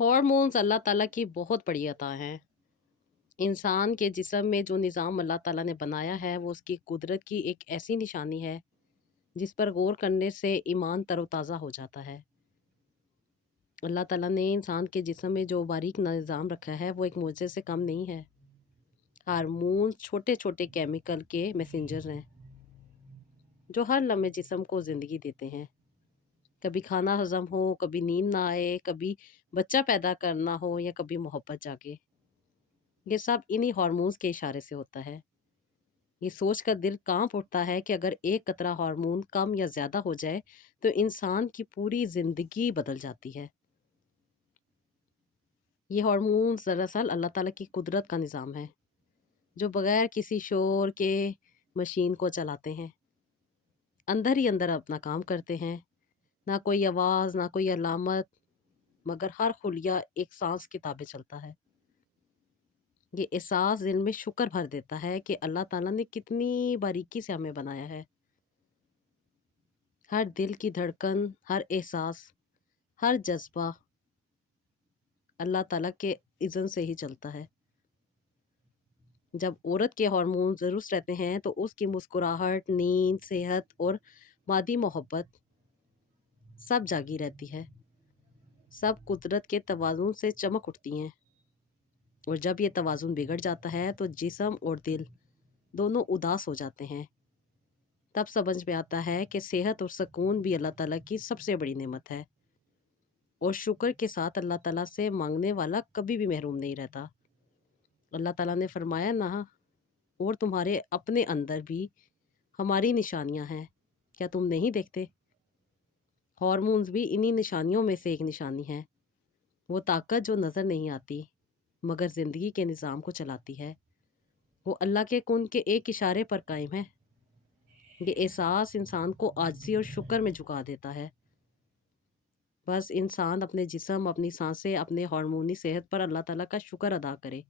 Hormones अल्लाह ताला की बहुत बड़ी अता हैं। इंसान के जिस्म में जो निज़ाम अल्लाह ताला ने बनाया है वो उसकी कुदरत की एक ऐसी निशानी है जिस पर गौर करने से ईमान तरोताज़ा हो जाता है। अल्लाह ताला ने इंसान के जिस्म में जो बारीक निज़ाम रखा है वो एक मोजे से कम नहीं है। हार्मोन्स छोटे छोटे केमिकल के मैसेंजर हैं जो हर लम्हे जिस्म को ज़िंदगी देते हैं। कभी खाना हज़म हो, कभी नींद ना आए, कभी बच्चा पैदा करना हो या कभी मोहब्बत जागे। ये सब इन्हीं हार्मोन्स के इशारे से होता है। ये सोचकर दिल कांप उठता है कि अगर एक कतरा हार्मोन कम या ज़्यादा हो जाए तो इंसान की पूरी ज़िंदगी बदल जाती है। ये हार्मोन्स दरअसल अल्लाह ताला की कुदरत का निज़ाम है जो बगैर किसी शोर के मशीन को चलाते हैं। अंदर ही अंदर अपना काम करते हैं। ना कोई आवाज़, ना कोई अलामत, मगर हर खुलिया एक सांस की ताबे चलता है। ये एहसास दिल में शुक्र भर देता है कि अल्लाह ताला ने कितनी बारीकी से हमें बनाया है। हर दिल की धड़कन, हर एहसास, हर जज़्बा अल्लाह ताला के इज़्न से ही चलता है। जब औरत के हार्मोन दुरुस्त रहते हैं तो उसकी मुस्कुराहट, नींद, सेहत और मादी मोहब्बत सब जागी रहती है। सब कुदरत के तवाज़ुन से चमक उठती हैं। और जब ये तवाज़ुन बिगड़ जाता है तो जिस्म और दिल दोनों उदास हो जाते हैं। तब समझ में आता है कि सेहत और सुकून भी अल्लाह ताला की सबसे बड़ी नेमत है। और शुक्र के साथ अल्लाह ताला से मांगने वाला कभी भी महरूम नहीं रहता। अल्लाह ताला ने फरमाया ना, और तुम्हारे अपने अंदर भी हमारी निशानियां हैं, क्या तुम नहीं देखते? हॉर्मोन्स भी इन्हीं निशानियों में से एक निशानी है। वो ताकत जो नज़र नहीं आती मगर ज़िंदगी के निज़ाम को चलाती है। वो अल्लाह के कुन के एक इशारे पर कायम है। ये एहसास इंसान को आजिज़ी और शुक्र में झुका देता है। बस इंसान अपने जिस्म, अपनी सांसें, अपने हार्मोनी सेहत पर अल्लाह ताला का शुक्र अदा करे,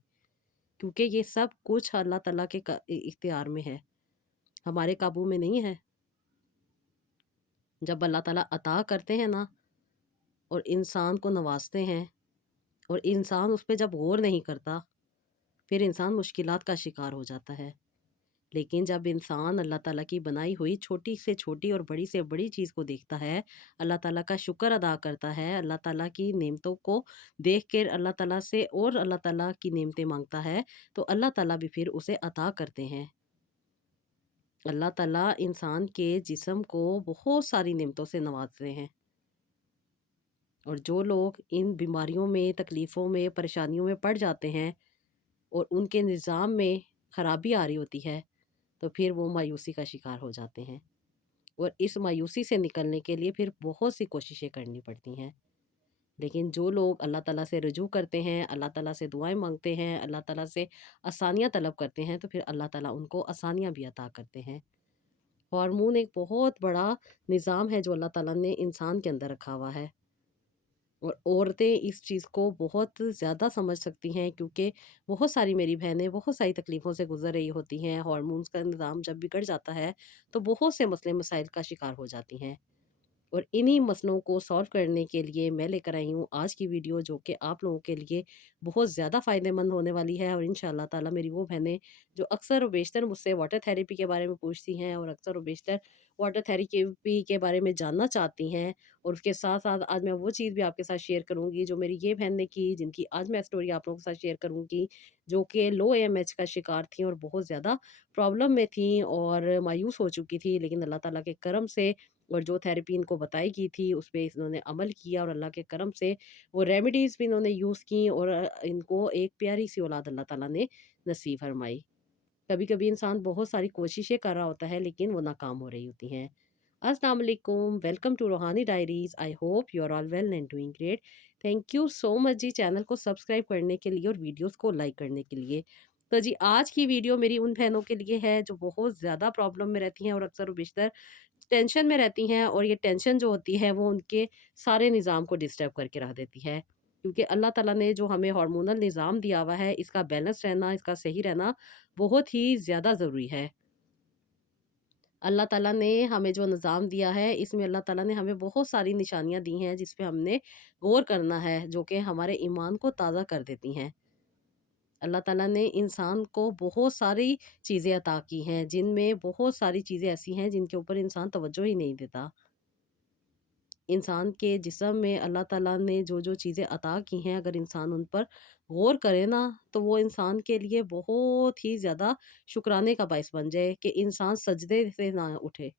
क्योंकि ये सब कुछ अल्लाह ताला के इख्तियार में है, हमारे काबू में नहीं है। जब अल्लाह ताला अता करते हैं ना और इंसान को नवाजते हैं और इंसान उस पे जब गौर नहीं करता, फिर इंसान मुश्किलात का शिकार हो जाता है। लेकिन जब इंसान अल्लाह ताला की बनाई हुई छोटी से छोटी और बड़ी से बड़ी चीज़ को देखता है, अल्लाह ताला का शुक्र अदा करता है, अल्लाह ताला की नेमतों को देख कर अल्लाह ताला से और अल्लाह ताला की नेमतें माँगता है, तो अल्लाह ताला भी फिर उसे अता करते हैं। अल्लाह ताला इंसान के जिस्म को बहुत सारी नेमतों से नवाज़ते हैं। और जो लोग इन बीमारियों में, तकलीफ़ों में, परेशानियों में पड़ जाते हैं और उनके निज़ाम में ख़राबी आ रही होती है, तो फिर वो मायूसी का शिकार हो जाते हैं। और इस मायूसी से निकलने के लिए फिर बहुत सी कोशिशें करनी पड़ती हैं। लेकिन जो लोग अल्लाह ताला से रुजू करते हैं, अल्लाह ताला से दुआएँ माँगते हैं, अल्लाह ताला से आसानियाँ तलब करते हैं, तो फिर अल्लाह ताला उनको आसानियाँ भी अता करते हैं। हार्मोन एक बहुत बड़ा निज़ाम है जो अल्लाह ताला ने इंसान के अंदर रखा हुआ है। और औरतें इस चीज़ को बहुत ज़्यादा समझ सकती हैं, क्योंकि बहुत सारी मेरी बहनें बहुत सारी तकलीफ़ों से गुज़र रही होती हैं। हार्मोन्स का निज़ाम जब बिगड़ जाता है, तो बहुत से मसले मसाइल का शिकार हो जाती हैं। और इन्हीं मसलों को सॉल्व करने के लिए मैं लेकर आई हूँ आज की वीडियो, जो कि आप लोगों के लिए बहुत ज़्यादा फ़ायदेमंद होने वाली है। और इंशाअल्लाह ताला मेरी वो बहनें जो अक्सर और बेशतर मुझसे वाटर थेरेपी के बारे में पूछती हैं और अक्सर और बेशतर वाटर थेरेपी के बारे में जानना चाहती हैं, और उसके साथ-साथ आज मैं वो चीज़ भी आपके साथ शेयर करूँगी जो मेरी ये बहन ने की, जिनकी आज मैं स्टोरी आप लोगों के साथ शेयर करूँगी, जो कि लो एएमएच का शिकार थीं और बहुत ज़्यादा प्रॉब्लम में थीं और मायूस हो चुकी थी। लेकिन अल्लाह ताला के करम से और जो थेरेपी इनको बताई गई थी उस पे इन्होंने अमल किया और अल्लाह के करम से वो रेमेडीज़ भी इन्होंने यूज़ की और इनको एक प्यारी-सी औलाद अल्लाह ताला ने नसीब फरमाई। कभी-कभी इंसान बहुत सारी कोशिशें कर रहा होता है लेकिन वो नाकाम हो रही होती हैं। अस्सलाम वालेकुम, welcome to Roohani diaries. I hope you are all well and doing great. Thank you so much जी चैनल को सब्सक्राइब करने के लिए और वीडियोज़ को लाइक करने के लिए। तो जी आज की वीडियो मेरी उन बहनों के लिए है जो बहुत ज़्यादा प्रॉब्लम में रहती हैं और अक्सर व बेशतर टेंशन में रहती हैं, और ये टेंशन जो होती है वो उनके सारे निज़ाम को डिस्टर्ब करके रख देती है। क्योंकि अल्लाह ताला ने जो हमें हार्मोनल निज़ाम दिया हुआ है, इसका बैलेंस रहना, इसका सही रहना बहुत ही ज़्यादा ज़रूरी है। अल्लाह ताला ने हमें जो निज़ाम दिया है, इसमें अल्लाह ताला ने हमें बहुत सारी निशानियाँ दी हैं, जिस पे हमने गौर करना है, जो कि हमारे ईमान को ताज़ा कर देती हैं। अल्लाह ताला ने इंसान को बहुत सारी चीज़ें अता की हैं, जिनमें बहुत सारी चीज़ें ऐसी हैं, जिनके ऊपर इंसान तवज्जो ही नहीं देता। इंसान के जिस्म में अल्लाह ताला ने जो-जो चीज़ें अता की हैं, अगर इंसान उन पर गौर करे ना, तो वो इंसान के लिए बहुत ही ज़्यादा शुक्राने का बायस बन जाए कि इंसान सजदे से ना उठे।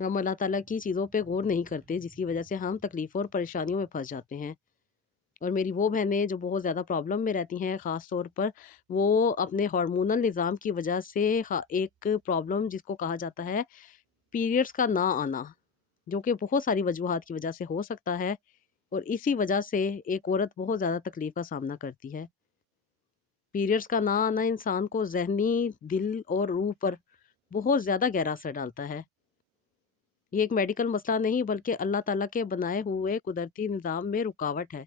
हम अल्लाह ताला की चीज़ों पे गौर नहीं करते, जिसकी वज़ह से हम तकलीफ़ों और परेशानियों में फँस जाते हैं। और मेरी वो बहनें जो बहुत ज़्यादा प्रॉब्लम में रहती हैं, ख़ास तौर पर वो अपने हार्मोनल निज़ाम की वज़ह से एक प्रॉब्लम जिसको कहा जाता है पीरियड्स का ना आना, जो कि बहुत सारी वजूहात की वज़ह से हो सकता है, और इसी वज़ह से एक औरत बहुत ज़्यादा तकलीफ़ का सामना करती है। पीरियड्स का ना आना इंसान को ज़हनी, दिल और रूह पर बहुत ज़्यादा गहरा असर डालता है। ये एक मेडिकल मसला नहीं, बल्कि अल्लाह ताला के बनाए हुए कुदरती निज़ाम में रुकावट है।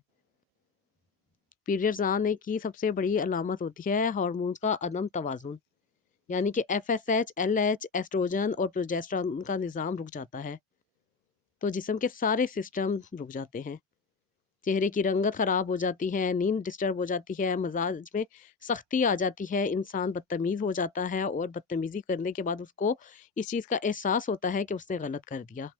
पीरियड्स ना आने की सबसे बड़ी अलामत होती है हार्मोन्स का अदम तवाज़ुन, यानी कि एफएसएच, एलएच, एस्ट्रोजन और प्रोजेस्टेरोन का निज़ाम रुक जाता है, तो जिस्म के सारे सिस्टम रुक जाते हैं। चेहरे की रंगत ख़राब हो जाती है, नींद डिस्टर्ब हो जाती है, मज़ाज में सख्ती आ जाती है, इंसान बदतमीज़ हो जाता है, और बदतमीज़ी करने के बाद उसको इस चीज़ का एहसास होता है कि उसने गलत कर दिया।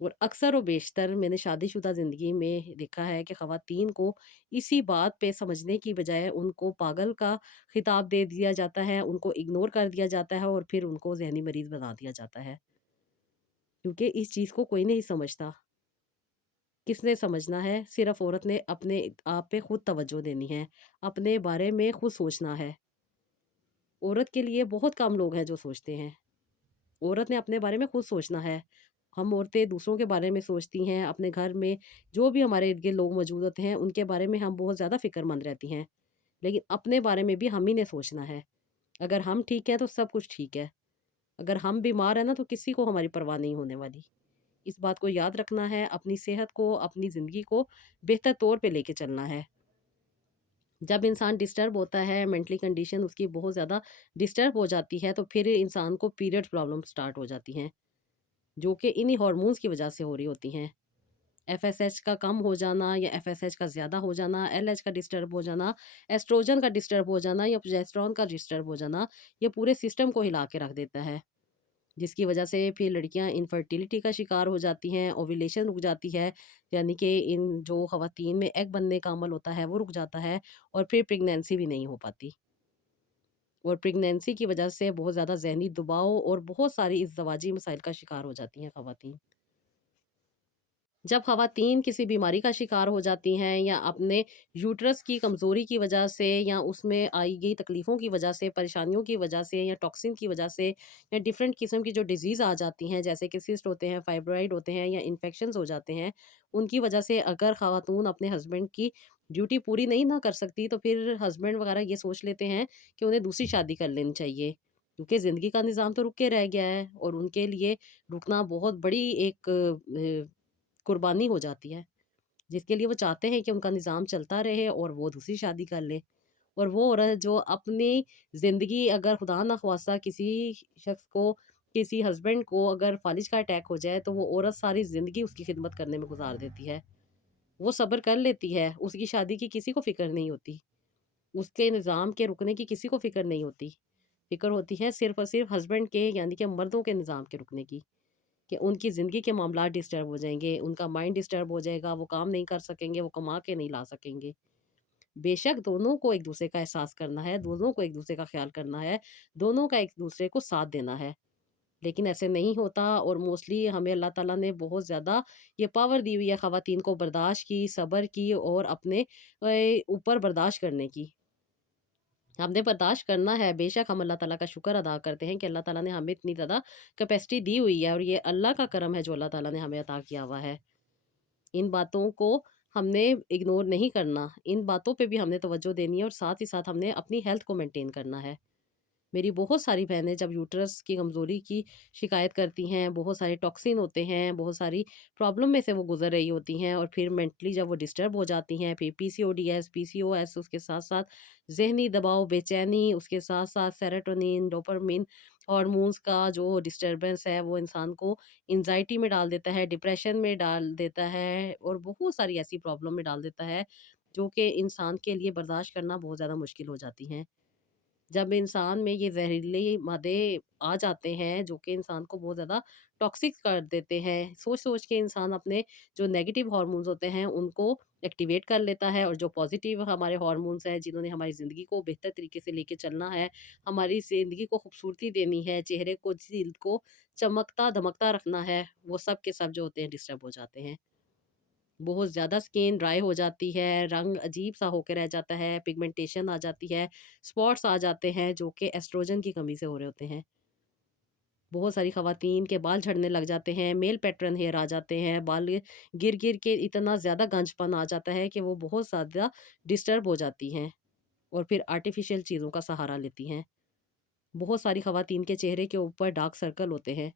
और अक्सर और बेशतर मैंने शादीशुदा ज़िंदगी में देखा है कि ख़वातीन को इसी बात पे समझने की बजाय उनको पागल का खिताब दे दिया जाता है, उनको इग्नोर कर दिया जाता है, और फिर उनको ज़हनी मरीज़ बना दिया जाता है। क्योंकि इस चीज़ को कोई नहीं समझता। किसने समझना है? सिर्फ़ औरत ने अपने आप पे खुद तवज्जो देनी है, अपने बारे में खुद सोचना है। औरत के लिए बहुत कम लोग हैं जो सोचते हैं। औरत ने अपने बारे में खुद सोचना है। हम औरतें दूसरों के बारे में सोचती हैं, अपने घर में जो भी हमारे इर्द-गिर्द लोग मौजूद होते हैं, उनके बारे में हम बहुत ज़्यादा फ़िक्रमंद रहती हैं। लेकिन अपने बारे में भी हम ही ने सोचना है। अगर हम ठीक हैं, तो सब कुछ ठीक है। अगर हम बीमार हैं ना, तो किसी को हमारी परवाह नहीं होने वाली। इस बात को याद रखना है, अपनी सेहत को, अपनी ज़िंदगी को बेहतर तौर पे लेके चलना है। जब इंसान डिस्टर्ब होता है, मेंटली कंडीशन उसकी बहुत ज़्यादा डिस्टर्ब हो जाती है, तो फिर इंसान को पीरियड्स प्रॉब्लम स्टार्ट हो जाती हैं, जो कि इन्हीं हार्मोन्स की वजह से हो रही होती हैं। एफएसएच का कम हो जाना या एफएसएच का ज़्यादा हो जाना, एलएच का डिस्टर्ब हो जाना, एस्ट्रोजन का डिस्टर्ब हो जाना या प्रोजेस्टेरोन का डिस्टर्ब हो जाना, ये पूरे सिस्टम को हिला के रख देता है। जिसकी वजह से फिर लड़कियां इनफर्टिलिटी का शिकार हो जाती हैं, ओव्यूलेशन रुक जाती है, यानी कि इन जो ख़वातीन में एग बनने का अमल होता है वो रुक जाता है, और फिर प्रेगनेंसी भी नहीं हो पाती। और प्रेगनेंसी की वजह से बहुत ज़्यादा ज़हनी दबाव और बहुत सारी इज़्ज़वाजी मसाइल का शिकार हो जाती हैं ख़वातीन। जब ख़वातीन किसी बीमारी का शिकार हो जाती हैं, या अपने यूट्रस की कमज़ोरी की वजह से, या उसमें आई गई तकलीफ़ों की वजह से, परेशानियों की वजह से, या टॉक्सिन की वजह से, या डिफ़रेंट किस्म की जो डिज़ीज़ आ जाती हैं, जैसे कि सिस्ट होते हैं, फाइब्रॉइड होते हैं, या इन्फेक्शंस हो जाते हैं, उनकी वजह से अगर ख़ातून अपने हस्बैंड की ड्यूटी पूरी नहीं ना कर सकती, तो फिर हस्बैंड वग़ैरह ये सोच लेते हैं कि उन्हें दूसरी शादी कर लेनी चाहिए। क्योंकि ज़िंदगी का निज़ाम तो रुक के रह गया है, और उनके लिए रुकना बहुत बड़ी एक कुर्बानी हो जाती है, जिसके लिए वो चाहते हैं कि उनका निज़ाम चलता रहे और वो दूसरी शादी कर लें। और वो औरत जो अपनी ज़िंदगी, अगर खुदा ना ख़वास्ता किसी शख़्स को, किसी हस्बैंड को अगर फ़ालिज का अटैक हो जाए, तो वो औरत सारी ज़िंदगी उसकी खिदमत करने में गुज़ार देती है। वो सब्र कर लेती है, उसकी शादी की किसी को फ़िक्र नहीं होती, उसके निज़ाम के रुकने की किसी को फ़िक्र नहीं होती। फ़िक्र होती है सिर्फ़ और सिर्फ़ हस्बैंड के, यानी कि मर्दों के निज़ाम के रुकने की। कि उनकी ज़िंदगी के मामलात डिस्टर्ब हो जाएँगे, उनका माइंड डिस्टर्ब हो जाएगा, वो काम नहीं कर सकेंगे, वो कमा के नहीं ला सकेंगे। बेशक दोनों को एक-दूसरे का एहसास करना है, दोनों को एक-दूसरे का ख़्याल करना है, दोनों का एक-दूसरे को साथ देना है। लेकिन ऐसे नहीं होता, और मोस्टली हमें अल्लाह ताला ने बहुत ज़्यादा ये पावर दी हुई है ख़वातीन को बर्दाश्त की, सब्र की, और अपने ऊपर बर्दाश्त करने की। हमने बर्दाश्त करना है, बेशक हम अल्लाह ताला का शुक्र अदा करते हैं कि अल्लाह ताला ने हमें इतनी ज़्यादा कैपेसिटी दी हुई है, और ये अल्लाह का करम है जो अल्लाह ताला ने हमें अता किया हुआ है। इन बातों को हमने इग्नोर नहीं करना, इन बातों पे भी हमने तवज्जो देनी है, और साथ ही साथ हमने अपनी हेल्थ को मेंटेन करना है। मेरी बहुत सारी बहनें जब यूट्रस की कमज़ोरी की शिकायत करती हैं, बहुत सारे टॉक्सिन होते हैं, बहुत सारी प्रॉब्लम में से वो गुज़र रही होती हैं, और फिर मेंटली जब वो डिस्टर्ब हो जाती हैं, फिर पीसीओडीएस, पीसीओएस, उसके साथ-साथ ज़हनी दबाव, बेचैनी, उसके साथ-साथ सेरोटोनिन, डोपामाइन, हॉर्मोन्स का जो डिस्टर्बेंस है वो इंसान को एंग्जायटी में डाल देता है, डिप्रेशन में डाल देता है और बहुत सारी ऐसी प्रॉब्लम में डाल देता है, जो कि इंसान के लिए बर्दाश्त करना बहुत ज़्यादा मुश्किल हो जाती हैं। जब इंसान में ये ज़हरीले मादे आ जाते हैं जो कि इंसान को बहुत ज़्यादा टॉक्सिक कर देते हैं, सोच-सोच के इंसान अपने जो नेगेटिव हार्मोन्स होते हैं उनको एक्टिवेट कर लेता है और जो पॉजिटिव हमारे हार्मोन्स हैं जिन्होंने हमारी ज़िंदगी को बेहतर तरीके से लेके चलना है, हमारी ज़िंदगी को खूबसूरती देनी है, चेहरे को, जिल्द को चमकता-दमकता रखना है, वो सब के सब जो होते हैं डिस्टर्ब हो जाते हैं। बहुत ज़्यादा स्किन ड्राई हो जाती है, रंग अजीब-सा होके रह जाता है, पिगमेंटेशन आ जाती है, स्पॉट्स आ जाते हैं जो कि एस्ट्रोजन की कमी से हो रहे होते हैं। बहुत सारी ख़वातीन के बाल झड़ने लग जाते हैं, मेल पैटर्न हेयर आ जाते हैं, बाल गिर-गिर के इतना ज़्यादा गांजपन आ जाता है कि वो बहुत ज़्यादा डिस्टर्ब हो जाती हैं और फिर आर्टिफ़िशियल चीज़ों का सहारा लेती हैं। बहुत सारी ख़वातीन के चेहरे के ऊपर डार्क सर्कल होते हैं।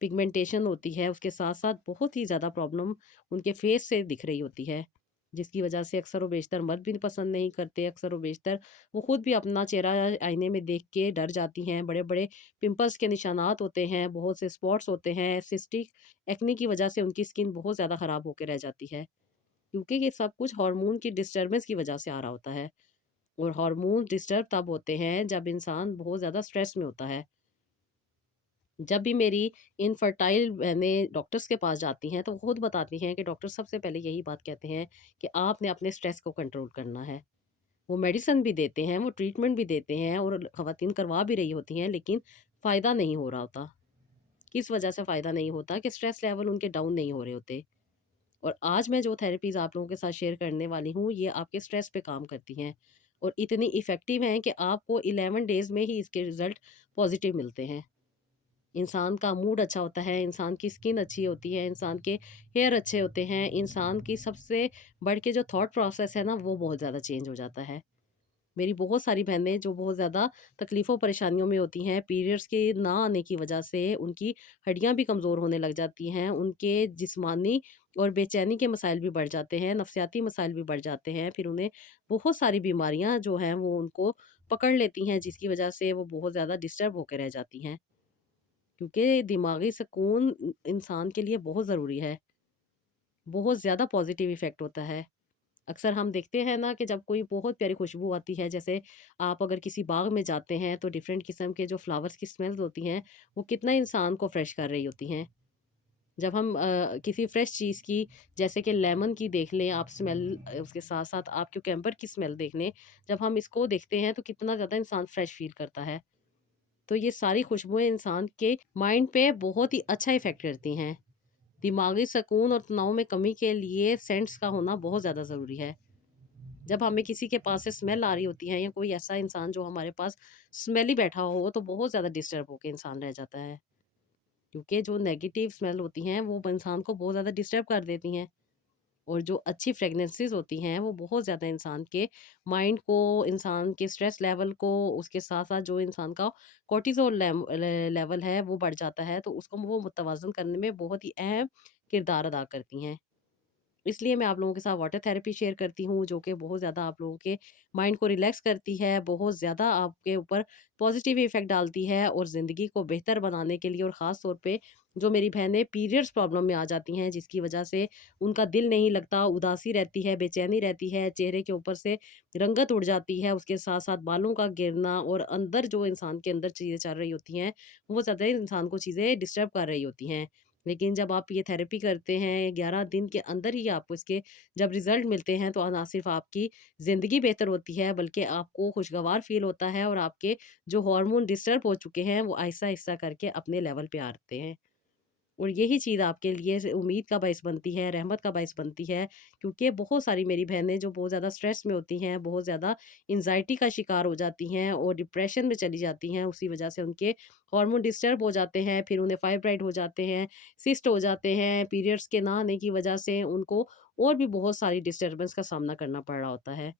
पिगमेंटेशन होती है, उसके साथ-साथ बहुत ही ज़्यादा प्रॉब्लम उनके फेस से दिख रही होती है, जिसकी वजह से अक्सर व बेशतर मर्द भी पसंद नहीं करते, अक्सर व बेशतर वो खुद भी अपना चेहरा आईने में देख के डर जाती हैं, बड़े-बड़े पिंपल्स के निशानात होते हैं, बहुत से स्पॉट्स होते हैं, सिस्टिक एक्ने की वजह से उनकी स्किन बहुत ज़्यादा ख़राब होके रह जाती है, क्योंकि ये सब कुछ हार्मोन की डिस्टर्बेंस की वजह से आ रहा होता है और हार्मोन डिस्टर्ब तब होते हैं जब इंसान बहुत ज़्यादा स्ट्रेस में होता है। जब भी मेरी इनफर्टाइल बहनें डॉक्टर्स के पास जाती हैं, तो वो खुद बताती हैं कि डॉक्टर सबसे पहले यही बात कहते हैं कि आपने अपने स्ट्रेस को कंट्रोल करना है। वो मेडिसिन भी देते हैं, वो ट्रीटमेंट भी देते हैं और ख़वातीन करवा भी रही होती हैं, लेकिन फ़ायदा नहीं हो रहा होता। किस वजह से फ़ायदा नहीं होता कि स्ट्रेस लेवल उनके डाउन नहीं हो रहे होते। और आज मैं जो थेरेपीज़ आप लोगों के साथ शेयर करने वाली हूँ, ये आपके स्ट्रेस पे काम करती हैं और इतनी इफ़ेक्टिव हैं कि आपको 11 डेज़ में ही इसके रिज़ल्ट पॉज़िटिव मिलते हैं। इंसान का मूड अच्छा होता है, इंसान की स्किन अच्छी होती है, इंसान के हेयर अच्छे होते हैं, इंसान की सबसे बढ़ के जो थॉट प्रोसेस है ना, वो बहुत ज़्यादा चेंज हो जाता है। मेरी बहुत सारी बहनें जो बहुत ज़्यादा तकलीफ़ों परेशानियों में होती हैं, पीरियड्स के ना आने की वजह से उनकी हड्डियाँ भी कमज़ोर होने लग जाती हैं, उनके जिस्मानी और बेचैनी के मसाइल भी बढ़ जाते हैं, नफ़सियाती मसाइल भी बढ़ जाते हैं, फिर उन्हें बहुत सारी बीमारियाँ जो हैं वो उनको पकड़ लेती हैं, जिसकी वजह से वो बहुत ज़्यादा डिस्टर्ब होके रह जाती हैं। क्योंकि दिमागी सुकून इंसान के लिए बहुत ज़रूरी है। बहुत ज़्यादा पॉज़िटिव इफ़ेक्ट होता है। अक्सर हम देखते हैं ना कि जब कोई बहुत प्यारी खुशबू आती है, जैसे आप अगर किसी बाग में जाते हैं तो डिफ़रेंट किस्म के जो फ्लावर्स की स्मेल्स होती हैं, वो कितना इंसान को फ्रेश कर रही होती हैं। जब हम किसी फ्रेश चीज़ की, जैसे कि लेमन की देख लें आप स्मेल, उसके साथ-साथ आप क्यूकम्बर की स्मेल देख लें, जब हम इसको देखते हैं तो कितना ज़्यादा इंसान फ्रेश फ़ील करता है। तो ये सारी खुशबुएँ इंसान के माइंड पे बहुत ही अच्छा इफ़ेक्ट करती हैं। दिमागी सुकून और तनाव में कमी के लिए सेंट्स का होना बहुत ज़्यादा ज़रूरी है। जब हमें किसी के पास से स्मेल आ रही होती है या कोई ऐसा इंसान जो हमारे पास स्मेल ही बैठा हो, तो बहुत ज़्यादा डिस्टर्ब होके इंसान रह जाता है। क्योंकि जो नेगेटिव स्मेल होती हैं, वो इंसान को बहुत ज़्यादा डिस्टर्ब कर देती हैं। और जो अच्छी फ्रेगनेंसेस होती हैं, वो बहुत ज़्यादा इंसान के माइंड को, इंसान के स्ट्रेस लेवल को, उसके साथ-साथ जो इंसान का कॉर्टिसोल लेवल है, वो बढ़ जाता है, तो उसको वो मुतवाज़न करने में बहुत ही अहम किरदार अदा करती हैं। इसलिए मैं आप लोगों के साथ वाटर थेरेपी शेयर करती हूँ, जो कि बहुत ज़्यादा आप लोगों के माइंड को रिलैक्स करती है, बहुत ज़्यादा आपके ऊपर पॉजिटिव इफ़ेक्ट डालती है और ज़िंदगी को बेहतर बनाने के लिए, और ख़ास तौर पे जो मेरी बहनें पीरियड्स प्रॉब्लम में आ जाती हैं, जिसकी वजह से उनका दिल नहीं लगता, उदासी रहती है, बेचैनी रहती है, चेहरे के ऊपर से रंगत उड़ जाती है, उसके साथ-साथ बालों का गिरना और अंदर जो इंसान के अंदर चीज़ें चल रही होती हैं, वो ज़्यादा इंसान को चीज़ें डिस्टर्ब कर रही होती हैं। लेकिन जब आप ये थेरेपी करते हैं, 11 दिन के अंदर ही आपको इसके जब रिज़ल्ट मिलते हैं, तो ना सिर्फ़ आपकी ज़िंदगी बेहतर होती है, बल्कि आपको खुशगवार फ़ील होता है और आपके जो हार्मोन डिस्टर्ब हो चुके हैं, वो आहिस्ता-आहिस्ता करके अपने लेवल पे आते हैं। और यही चीज़ आपके लिए उम्मीद का बायस बनती है, रहमत का बायस बनती है, क्योंकि बहुत सारी मेरी बहनें जो बहुत ज़्यादा स्ट्रेस में होती हैं, बहुत ज़्यादा एंग्ज़ायटी का शिकार हो जाती हैं और डिप्रेशन में चली जाती हैं, उसी वजह से उनके हार्मोन डिस्टर्ब हो जाते हैं, फिर उन्हें फाइब्राइड हो जाते हैं, सिस्ट हो जाते हैं, पीरियड्स के ना आने की वजह से उनको और भी बहुत सारी डिस्टर्बेंस का सामना करना पड़ रहा होता है।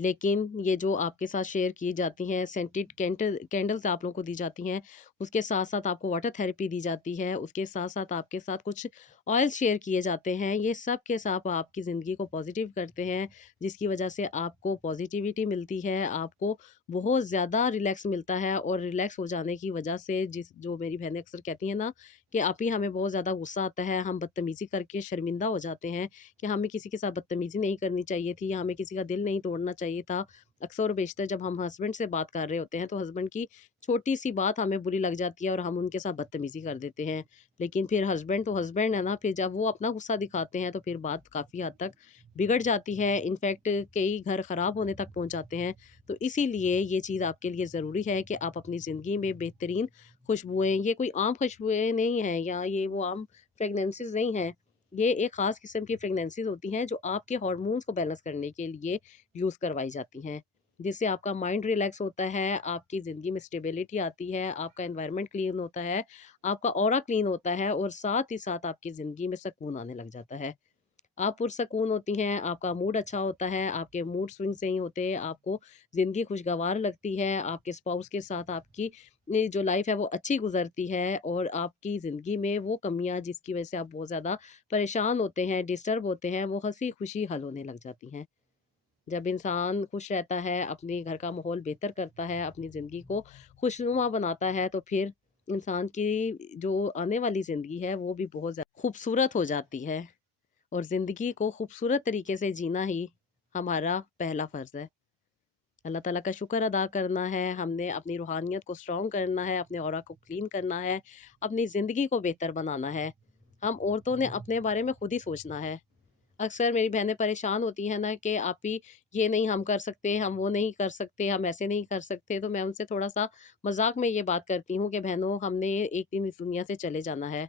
लेकिन ये जो आपके साथ शेयर की जाती हैं सेंटेड कैंडल्स आप लोगों को दी जाती हैं, उसके साथ-साथ आपको वाटर थेरेपी दी जाती है, उसके साथ-साथ आपके साथ कुछ ऑयल शेयर किए जाते हैं, ये सब के सब आपकी ज़िंदगी को पॉज़िटिव करते हैं, जिसकी वजह से आपको पॉज़िटिविटी मिलती है, आपको बहुत ज़्यादा रिलैक्स मिलता है और रिलैक्स हो जाने की वजह से जो मेरी बहनें अक्सर कहती हैं ना कि आप ही हमें बहुत ज़्यादा गुस्सा आता है, हम बदतमीज़ी करके शर्मिंदा हो जाते हैं कि हमें किसी के साथ बदतमीज़ी नहीं करनी चाहिए थी या हमें किसी का दिल नहीं तोड़ना चाहिए था। अक्सर और बेशतर जब हम हस्बैंड से बात कर रहे होते हैं, तो हस्बैंड की छोटी-सी बात हमें बुरी लग जाती है और हम उनके साथ बदतमीज़ी कर देते हैं। लेकिन फिर हस्बैंड तो हस्बैंड है ना, फिर जब वो अपना गुस्सा दिखाते हैं, तो फिर बात काफ़ी हद तक बिगड़ जाती है। इनफैक्ट कई घर खराब होने तक पहुँच जाते हैं। तो इसीलिए ये चीज़ आपके लिए ज़रूरी है कि आप अपनी ज़िंदगी में बेहतरीन खुशबुएँ, ये कोई आम खुशबुएँ नहीं हैं या ये वो आम फ्रेगनेंसेस नहीं हैं। ये एक ख़ास किस्म की फ्रेगनेंसेस होती हैं जो आपके हार्मोन्स को बैलेंस करने के लिए यूज़ करवाई जाती हैं। जिससे आपका माइंड रिलैक्स होता है, आपकी ज़िंदगी में स्टेबिलिटी आती है, आपका एनवायरनमेंट क्लीन होता है, आपका ऑरा क्लीन होता है और साथ ही साथ आपकी ज़िंदगी में सुकून आने लग जाता है। आप पुरसकून होती हैं, आपका मूड अच्छा होता है, आपके मूड स्विंग्स नहीं होते, आपको ज़िंदगी खुशगवार लगती है, आपके स्पाउस के साथ आपकी जो लाइफ़ है वो अच्छी गुज़रती है और आपकी ज़िंदगी में वो कमियाँ जिसकी वज़ह से आप बहुत ज़्यादा परेशान होते हैं, डिस्टर्ब होते हैं, वो हँसी-खुशी हल होने लग जाती हैं। जब इंसान खुश रहता है, अपने घर का माहौल बेहतर करता है, अपनी ज़िंदगी को खुशनुमा बनाता है, तो फिर इंसान की जो आने वाली ज़िंदगी है, वो भी बहुत ज़्यादा खूबसूरत हो जाती है और ज़िंदगी को खूबसूरत तरीके से जीना ही हमारा पहला फ़र्ज़ है। अल्लाह ताला का शुक्र अदा करना है, हमने अपनी रूहानियत को स्ट्रॉन्ग करना है, अपने ऑरा को क्लीन करना है, अपनी ज़िंदगी को बेहतर बनाना है। हम औरतों ने अपने बारे में खुद ही सोचना है। अक्सर मेरी बहनें परेशान होती हैं ना कि आप ही ये नहीं हम कर सकते, हम वो नहीं कर सकते, हम ऐसे नहीं कर सकते। तो मैं उनसे थोड़ा-सा मज़ाक में ये बात करती हूँ कि बहनों हमने एक दिन इस दुनिया से चले जाना है।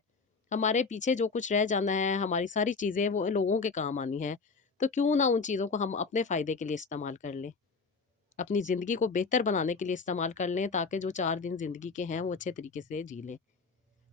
हमारे पीछे जो कुछ रह जाना है, हमारी सारी चीज़ें वो लोगों के काम आनी हैं। तो क्यों ना उन चीज़ों को हम अपने फ़ायदे के लिए इस्तेमाल कर लें। अपनी ज़िंदगी को बेहतर बनाने के लिए इस्तेमाल कर लें ताकि जो 4 दिन ज़िंदगी के हैं वो अच्छे तरीके से जी लें।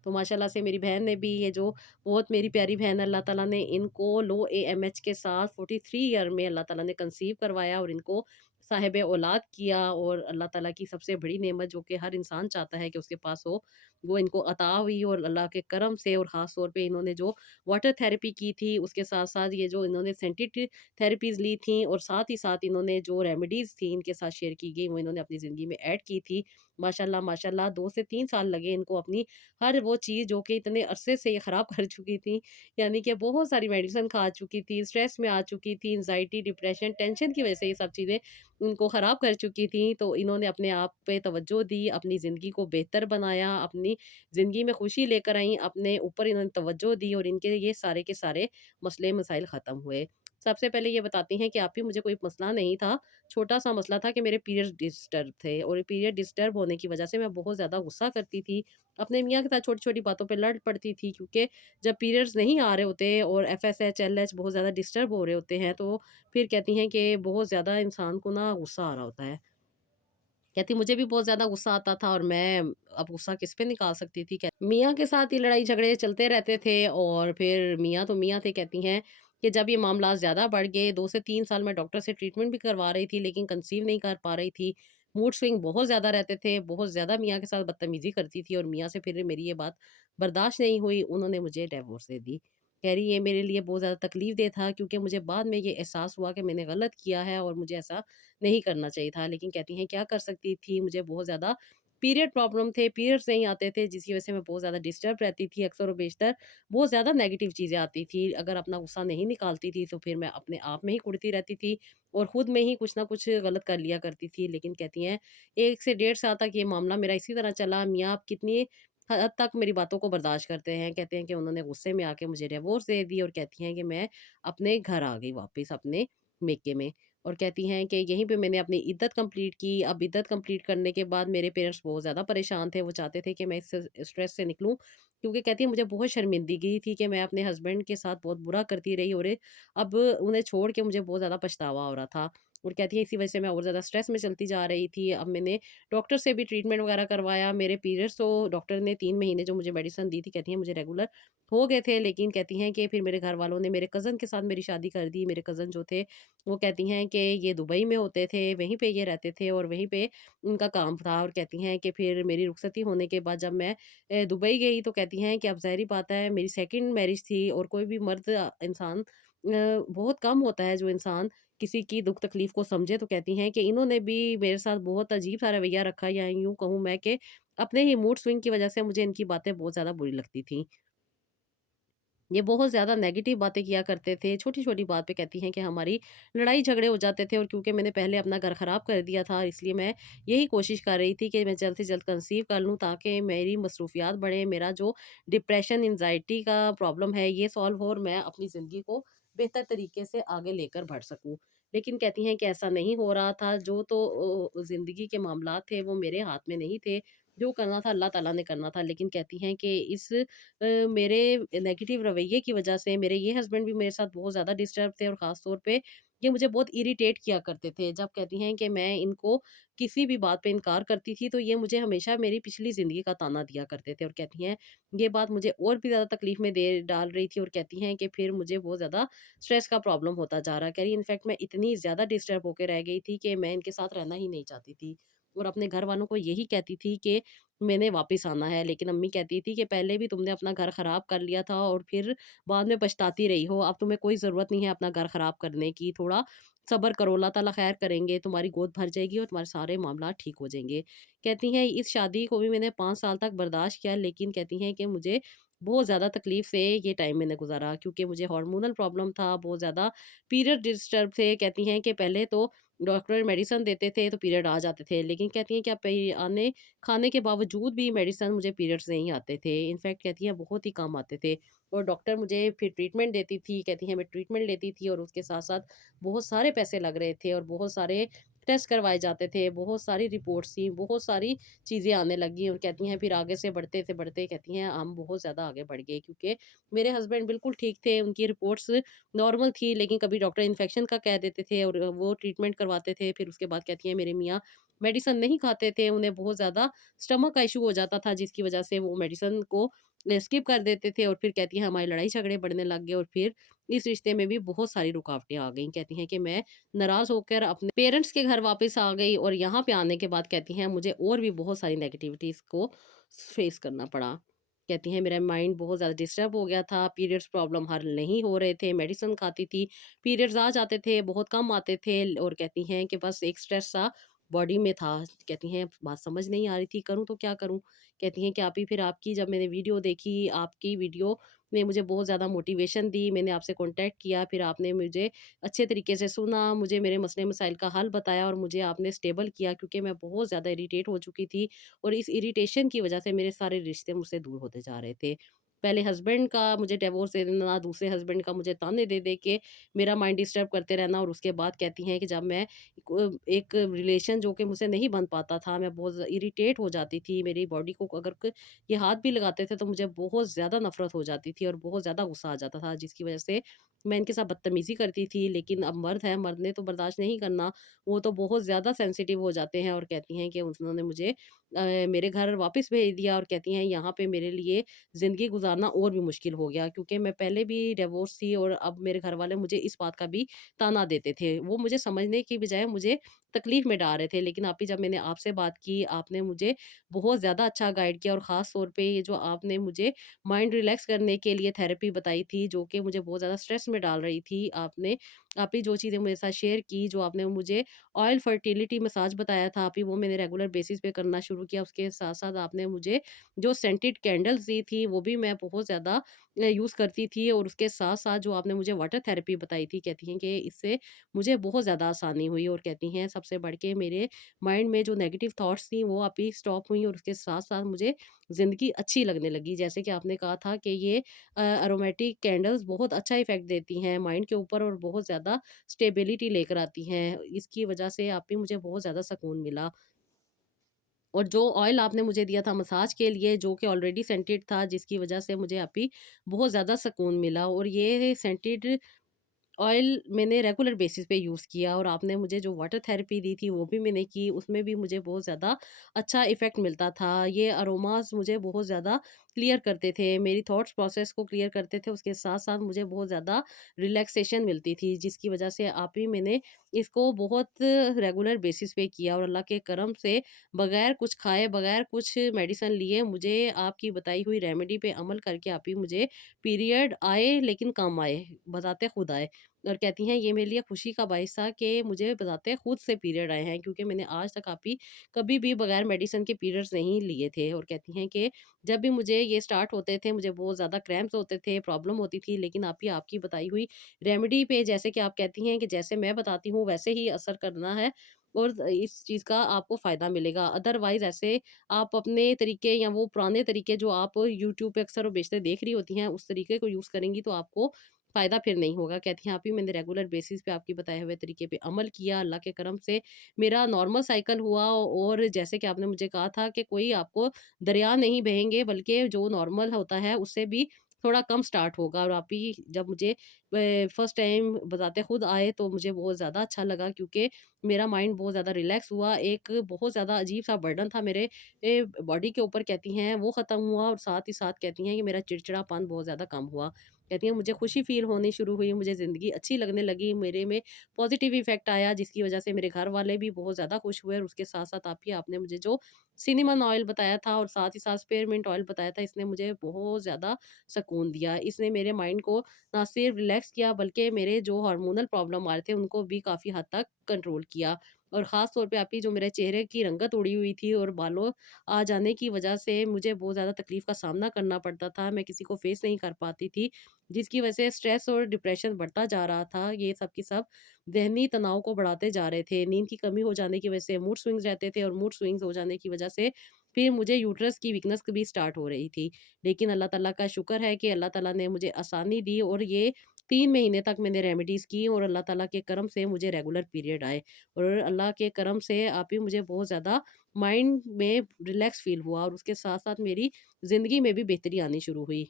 तो माशाल्लाह से मेरी बहन ने भी ये जो बहुत मेरी प्यारी बहन अल्लाह ताला ने इनको लो एएमएच के साथ 43 ईयर में अल्लाह ताला ने कंसीव करवाया और इनको साहिब औलाद किया और अल्लाह ताला की सबसे बड़ी नेमत जो कि हर इंसान चाहता है कि उसके पास हो, वो इनको अता हुई और अल्लाह के करम से और ख़ास तौर पे इन्होंने जो वाटर थेरेपी की थी, उसके साथ-साथ ये जो इन्होंने सेंटेड थेरेपीज़ ली थी और साथ ही साथ इन्होंने जो रेमेडीज़ थी इनके साथ शेयर की गई, वो इन्होंने अपनी ज़िंदगी में ऐड की थी। माशाल्लाह, माशाल्लाह 2 से 3 साल लगे इनको अपनी हर वो चीज़ जो कि इतने अरसे से ये ख़राब कर चुकी थी, यानी कि बहुत सारी मेडिसिन खा चुकी थी, स्ट्रेस में आ चुकी थी, एंग्ज़ायटी, डिप्रेशन, टेंशन की वज़ह से ये सब चीज़ें इनको ख़राब कर चुकी थी। तो इन्होंने अपने आप पे तवज्जो दी, अपनी ज़िंदगी को बेहतर बनाया, अपनी ज़िंदगी में खुशी लेकर आईं, अपने ऊपर इन्होंने तवज्जो दी और इनके ये सारे के सारे मसले मसाइल ख़त्म हुए। सबसे पहले ये बताती हैं कि आप ही मुझे कोई मसला नहीं था, छोटा-सा मसला था कि मेरे पीरियड्स डिस्टर्ब थे और पीरियड डिस्टर्ब होने की वज़ह से मैं बहुत ज़्यादा गुस्सा करती थी। अपने मियाँ के साथ छोटी-छोटी बातों पे लड़ पड़ती थी क्योंकि जब पीरियड्स नहीं आ रहे होते और एफएसएच, एलएच बहुत ज़्यादा डिस्टर्ब हो रहे होते हैं, तो फिर कहती हैं कि बहुत ज़्यादा इंसान को ना गुस्सा आ रहा होता है। कहती मुझे भी बहुत ज़्यादा गुस्सा आता था और मैं अब गुस्सा किस पे निकाल सकती थी। मियाँ के साथ ही लड़ाई झगड़े चलते रहते थे और फिर मियाँ तो मियाँ थे, कहती हैं कि जब ये मामला ज़्यादा बढ़ गए 2 से 3 साल मैं डॉक्टर से ट्रीटमेंट भी करवा रही थी लेकिन कंसीव नहीं कर पा रही थी। मूड स्विंग बहुत ज़्यादा रहते थे, बहुत ज़्यादा मियाँ के साथ बदतमीज़ी करती थी और मियाँ से फिर मेरी ये बात बर्दाश्त नहीं हुई, उन्होंने मुझे डिवोर्स दे दी। कह रही ये मेरे लिए बहुत ज़्यादा तकलीफ़देह था क्योंकि मुझे बाद में ये एहसास हुआ कि मैंने गलत किया है और मुझे ऐसा नहीं करना चाहिए था। लेकिन कहती हैं क्या कर सकती थी, मुझे बहुत ज़्यादा पीरियड प्रॉब्लम थे, पीरियड्स नहीं आते थे जिसकी वज़ह से मैं बहुत ज़्यादा डिस्टर्ब रहती थी। अक्सर और बेशतर बहुत ज़्यादा नेगेटिव चीज़ें आती थी। अगर अपना गुस्सा नहीं निकालती थी तो फिर मैं अपने आप में ही कुढ़ती रहती थी और खुद में ही कुछ न कुछ गलत कर लिया करती थी। लेकिन कहती हैं 1 से डेढ़ साल तक ये मामला मेरा इसी तरह चला। मियाँ आप कितनी हद तक मेरी बातों को बर्दाश्त करते हैं। कहते हैं कि उन्होंने गुस्से में आके मुझे डिवोर्स दे दी और कहती हैं कि मैं अपने घर आ गई वापस अपने मेके में। और कहती हैं कि यहीं पे मैंने अपनी इद्दत कंप्लीट की। अब इद्दत कंप्लीट करने के बाद मेरे पेरेंट्स बहुत ज़्यादा परेशान थे। वो चाहते थे कि मैं इस स्ट्रेस से निकलूँ क्योंकि कहती है मुझे बहुत शर्मिंदगी थी कि मैं अपने हस्बैंड के साथ बहुत बुरा करती रही और अब उन्हें छोड़ के मुझे बहुत ज़्यादा पछतावा हो रहा था। और कहती हैं इसी वजह से मैं और ज़्यादा स्ट्रेस में चलती जा रही थी। अब मैंने डॉक्टर से भी ट्रीटमेंट वगैरह करवाया। मेरे पीरियड्स तो डॉक्टर ने 3 महीने जो मुझे मेडिसिन दी थी, कहती हैं मुझे रेगुलर हो गए थे, लेकिन कहती हैं कि फिर मेरे घर वालों ने मेरे कज़न के साथ मेरी शादी कर दी। मेरे कज़न जो थे, वो कहती हैं कि ये दुबई में होते थे, वहीं पे ये रहते थे और वहीं पे उनका काम था। और कहती हैं कि फिर मेरी रुखसती होने के बाद जब मैं दुबई गई, तो कहती हैं कि अब ज़ाहिर-सी बात है, मेरी सेकंड मैरिज थी और कोई भी मर्द इंसान बहुत कम होता है जो इंसान किसी की दुःख तकलीफ़ को समझे। तो कहती हैं कि इन्होंने भी मेरे साथ बहुत अजीब-सा रवैया रखा, या यूँ कहूँ मैं कि अपने ही मूड स्विंग की वज़ह से मुझे इनकी बातें बहुत ज़्यादा बुरी लगती थी। ये बहुत ज़्यादा नेगेटिव बातें किया करते थे। छोटी-छोटी बात पे कहती हैं कि हमारी लड़ाई झगड़े हो जाते थे, और क्योंकि मैंने पहले अपना घर ख़राब कर दिया था, इसलिए मैं यही कोशिश कर रही थी कि मैं जल्द से जल्द कंसीव कर लूँ, ताकि मेरी मसरूफ़ियात बढ़ें, मेरा जो डिप्रेशन, एंग्ज़ायटी का प्रॉब्लम है ये सॉल्व हो और मैं अपनी ज़िंदगी को बेहतर तरीके से आगे लेकर बढ़ सकूँ। लेकिन कहती हैं कि ऐसा नहीं हो रहा था, जो तो ज़िंदगी के मामलात थे वो मेरे हाथ में नहीं थे, जो करना था अल्लाह ताला ने करना था। लेकिन कहती हैं कि इस मेरे नेगेटिव रवैये की वजह से मेरे ये हस्बैंड भी मेरे साथ बहुत ज़्यादा डिस्टर्ब थे, और ख़ास तौर पे ये मुझे बहुत इरिटेट किया करते थे। जब कहती हैं कि मैं इनको किसी भी बात पे इनकार करती थी, तो ये मुझे हमेशा मेरी पिछली ज़िंदगी का ताना दिया करते थे, और कहती हैं ये बात मुझे और भी ज़्यादा तकलीफ़ में दे डाल रही थी, और कहती हैं कि फिर मुझे बहुत ज़्यादा स्ट्रेस का प्रॉब्लम होता जा रहा है। कह रही इनफैक्ट मैं इतनी ज़्यादा डिस्टर्ब होके रह गई थी कि मैं इनके साथ रहना ही नहीं चाहती थी, और अपने घर वालों को यही कहती थी कि मैंने वापस आना है। लेकिन अम्मी कहती थी कि पहले भी तुमने अपना घर खराब कर लिया था और फिर बाद में पछताती रही हो। अब तुम्हें कोई ज़रूरत नहीं है अपना घर खराब करने की। थोड़ा सब्र करो, अल्लाह ताला खैर करेंगे, तुम्हारी गोद भर जाएगी और तुम्हारे सारे मामला ठीक हो जाएँगे। कहती हैं इस शादी को भी मैंने 5 साल तक बर्दाश्त किया, लेकिन कहती हैं कि मुझे बहुत ज़्यादा तकलीफ़ से ये टाइम मैंने गुज़ारा, क्योंकि मुझे हार्मोनल प्रॉब्लम था, बहुत ज़्यादा पीरियड डिस्टर्ब थे। कहती हैं कि पहले तो डॉक्टर मेडिसिन देते थे तो पीरियड आ जाते थे। लेकिन कहती हैं कि अब आने खाने के बावजूद भी मेडिसिन मुझे पीरियड्स नहीं आते थे। इनफैक्ट कहती हैं बहुत ही कम आते थे, और डॉक्टर मुझे फिर ट्रीटमेंट देती थी। कहती हैं मैं ट्रीटमेंट लेती थी और उसके साथ-साथ बहुत सारे पैसे लग रहे थे, और बहुत सारे टेस्ट करवाए जाते थे, बहुत सारी रिपोर्ट्स थी, बहुत सारी चीज़ें आने लगी, और कहती हैं फिर आगे से बढ़ते थे बढ़ते, कहती हैं हम बहुत ज़्यादा आगे बढ़ गए, क्योंकि मेरे हस्बैंड बिल्कुल ठीक थे, उनकी रिपोर्ट्स नॉर्मल थी, लेकिन कभी डॉक्टर इन्फेक्शन का कह देते थे और वो ट्रीटमेंट करवाते थे। फिर उसके बाद कहती हैं मेरे मियाँ मेडिसिन नहीं खाते थे, उन्हें बहुत ज़्यादा स्टमक का इश्यू हो जाता था, जिसकी वजह से वो मेडिसिन को स्किप कर देते थे, और फिर कहती हैं हमारी लड़ाई झगड़े बढ़ने लग गए, और फिर इस रिश्ते में भी बहुत सारी रुकावटें आ गईं। कहती हैं कि मैं नाराज़ होकर अपने पेरेंट्स के घर वापस आ गई, और यहाँ पे आने के बाद कहती हैं मुझे और भी बहुत सारी नेगेटिविटीज़ को फेस करना पड़ा। कहती हैं मेरा माइंड बहुत ज़्यादा डिस्टर्ब हो गया था, पीरियड्स प्रॉब्लम हल नहीं हो रहे थे, मेडिसिन खाती थी, पीरियड्स आ जाते थे, बहुत कम आते थे, और कहती हैं कि बस एक स्ट्रेस सा बॉडी में था। कहती हैं बात समझ नहीं आ रही थी, करूँ तो क्या करूँ? कहती हैं कि आप ही फिर आपकी जब मैंने वीडियो देखी, आपकी वीडियो ने मुझे बहुत ज़्यादा मोटिवेशन दी, मैंने आपसे कॉन्टैक्ट किया, फिर आपने मुझे अच्छे तरीके से सुना, मुझे मेरे मसले मसाइल का हल बताया, और मुझे आपने स्टेबल किया, क्योंकि मैं बहुत ज़्यादा इरिटेट हो चुकी थी, और इस इरिटेशन की वजह से मेरे सारे रिश्ते मुझसे दूर होते जा रहे थे। पहले हस्बैंड का मुझे डिवोर्स दे देना, दूसरे हस्बैंड का मुझे ताने दे के मेरा माइंड डिस्टर्ब करते रहना, और उसके बाद कहती हैं कि जब मैं एक रिलेशन जो कि मुझसे नहीं बन पाता था, मैं बहुत इरिटेट हो जाती थी, मेरी बॉडी को अगर ये हाथ भी लगाते थे तो मुझे बहुत ज़्यादा नफ़रत हो जाती थी और बहुत ज़्यादा गुस्सा आ जाता था, जिसकी वज़ह से मैं इनके साथ बदतमीज़ी करती थी। लेकिन अब मर्द है, मर्द ने तो बर्दाश्त नहीं करना, वो तो बहुत ज़्यादा सेंसिटिव हो जाते हैं, और कहती हैं कि उन्होंने मुझे मेरे घर वापस भेज दिया, और कहती हैं यहाँ पे मेरे लिए ज़िंदगी गुज़ारना और भी मुश्किल हो गया, क्योंकि मैं पहले भी डिवोर्स थी, और अब मेरे घर वाले मुझे इस बात का भी ताना देते थे। वो मुझे समझने की बजाय मुझे तकलीफ़ में डाल रहे थे। लेकिन आप ही जब मैंने आपसे बात की, आपने मुझे बहुत ज़्यादा अच्छा गाइड किया, और ख़ास तौर पे ये जो आपने मुझे माइंड रिलैक्स करने के लिए थेरेपी बताई थी, जो कि मुझे बहुत ज़्यादा स्ट्रेस में डाल रही थी। आप ही जो चीज़ें मेरे साथ शेयर की, जो आपने मुझे ऑयल फर्टिलिटी मसाज बताया था, आप ही वो मैंने रेगुलर बेसिस पे करना शुरू किया। उसके साथ-साथ आपने मुझे जो सेंटेड कैंडल्स दी थी, वो भी मैं बहुत ज़्यादा यूज़ करती थी, और उसके साथ-साथ जो आपने मुझे वाटर थेरेपी बताई थी, कहती हैं कि इससे मुझे बहुत ज़्यादा आसानी हुई, और कहती हैं सबसे बढ़ के मेरे माइंड में जो नेगेटिव थॉट्स थी वो अभी स्टॉप हुई, और उसके साथ-साथ मुझे ज़िंदगी अच्छी लगने लगी। जैसे कि आपने कहा था कि ये एरोमेटिक कैंडल्स बहुत अच्छा इफ़ेक्ट देती हैं माइंड के ऊपर, और बहुत ज़्यादा स्टेबिलिटी लेकर आती हैं। इसकी वजह से आप भी मुझे बहुत ज़्यादा सुकून मिला। और जो ऑयल आपने मुझे दिया था मसाज के लिए, जो कि ऑलरेडी सेंटेड था, जिसकी वजह से मुझे अभी बहुत ज़्यादा सुकून मिला, और ये सेंटेड ऑयल मैंने रेगुलर बेसिस पे यूज़ किया और आपने मुझे जो वाटर थेरेपी दी थी वो भी मैंने की, उसमें भी मुझे बहुत ज़्यादा अच्छा इफ़ेक्ट मिलता था। ये अरोमास मुझे बहुत ज़्यादा क्लियर करते थे, मेरी थॉट्स प्रोसेस को क्लियर करते थे, उसके साथ-साथ मुझे बहुत ज़्यादा रिलैक्सेशन मिलती थी, जिसकी वजह से आप ही मैंने इसको बहुत रेगुलर बेसिस पे किया और अल्लाह के करम से बगैर कुछ खाए, बगैर कुछ मेडिसिन लिए मुझे आपकी बताई हुई रेमेडी पे अमल करके आप ही मुझे पीरियड आए लेकिन कम आए, बज़ाते खुद आए। और कहती हैं ये मेरे लिए खुशी का बाइस था कि मुझे बताते खुद से पीरियड आए हैं, क्योंकि मैंने आज तक आप ही कभी भी बगैर मेडिसिन के पीरियड्स नहीं लिए थे। और कहती हैं कि जब भी मुझे ये स्टार्ट होते थे मुझे बहुत ज़्यादा क्रैम्प्स होते थे, प्रॉब्लम होती थी, लेकिन आप ही आपकी बताई हुई रेमेडी पे जैसे कि आप कहती हैं कि जैसे मैं बताती हूँ वैसे ही असर करना है और इस चीज़ का आपको फ़ायदा मिलेगा। अदरवाइज़ ऐसे आप अपने तरीके या वो पुराने तरीके जो आप यूट्यूब पे अक्सर और बेशतर देख रही होती हैं, उस तरीके को यूज़ करेंगी तो आपको फ़ायदा फिर नहीं होगा। कहती हैं आप ही मैंने रेगुलर बेसिस पे आपके बताए हुए तरीके पे अमल किया, अल्लाह के करम से मेरा नॉर्मल साइकिल हुआ और जैसे कि आपने मुझे कहा था कि कोई आपको दरिया नहीं बहेंगे, बल्कि जो नॉर्मल होता है उससे भी थोड़ा कम स्टार्ट होगा। और आप ही जब मुझे फर्स्ट टाइम बताते खुद आए तो मुझे बहुत ज़्यादा अच्छा लगा, क्योंकि मेरा माइंड बहुत ज़्यादा रिलैक्स हुआ। एक बहुत ज़्यादा अजीब-सा बर्डन था मेरे बॉडी के ऊपर, कहती हैं वो ख़त्म हुआ और साथ ही साथ कहती हैं कि मेरा चिड़चिड़ापन बहुत ज़्यादा कम हुआ। कहती हैं मुझे खुशी फ़ील होनी शुरू हुई, मुझे ज़िंदगी अच्छी लगने लगी, मेरे में पॉज़िटिव इफ़ेक्ट आया, जिसकी वज़ह से मेरे घर वाले भी बहुत ज़्यादा खुश हुए। और उसके साथ-साथ आप ही आपने मुझे जो सिनेमन ऑयल बताया था और साथ ही साथ स्पेयरमिंट ऑयल बताया था, इसने मुझे बहुत ज़्यादा सुकून दिया। इसने मेरे माइंड को ना सिर्फ रिलैक्स किया, बल्कि मेरे जो हार्मोनल प्रॉब्लम आ रहे थे उनको भी काफ़ी हद तक कंट्रोल किया। और ख़ास तौर पे आप ही जो मेरे चेहरे की रंगत उड़ी हुई थी और बालों आ जाने की वजह से मुझे बहुत ज़्यादा तकलीफ़ का सामना करना पड़ता था, मैं किसी को फ़ेस नहीं कर पाती थी, जिसकी वजह से स्ट्रेस और डिप्रेशन बढ़ता जा रहा था। ये सब के सब ज़हनी तनाव को बढ़ाते जा रहे थे। नींद की कमी हो जाने की वजह से मूड स्विंग्स रहते थे और मूड स्विंग्स हो जाने की वजह से फिर मुझे यूट्रस की वीकनेस भी स्टार्ट हो रही थी। लेकिन अल्लाह ताला का शुक्र है कि अल्लाह ताला ने मुझे आसानी दी और ये 3 महीने तक मैंने रेमेडीज़ की और अल्लाह ताला के करम से मुझे रेगुलर पीरियड आए। और अल्लाह के करम से आप ही मुझे बहुत ज़्यादा माइंड में रिलैक्स फ़ील हुआ और उसके साथ-साथ मेरी ज़िंदगी में भी बेहतरी आनी शुरू हुई।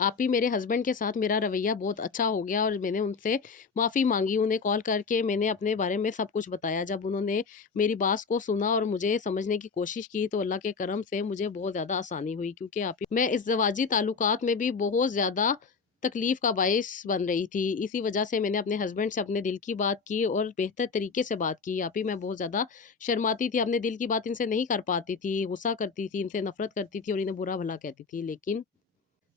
आप ही मेरे हस्बैंड के साथ मेरा रवैया बहुत अच्छा हो गया और मैंने उनसे माफ़ी माँगी, उन्हें कॉल करके मैंने अपने बारे में सब कुछ बताया। जब उन्होंने मेरी बात को सुना और मुझे समझने की कोशिश की तो अल्लाह के करम से मुझे बहुत ज़्यादा आसानी हुई, क्योंकि आप ही मैं इज़दवाजी ताल्लुकात में भी बहुत ज़्यादा तकलीफ़ का बाइस बन रही थी। इसी वजह से मैंने अपने हस्बैंड से अपने दिल की बात की और बेहतर तरीके से बात की। आप ही मैं बहुत ज़्यादा शर्माती थी, अपने दिल की बात इनसे नहीं कर पाती थी, गुस्सा करती थी, इनसे नफ़रत करती थी और इन्हें बुरा-भला कहती थी। लेकिन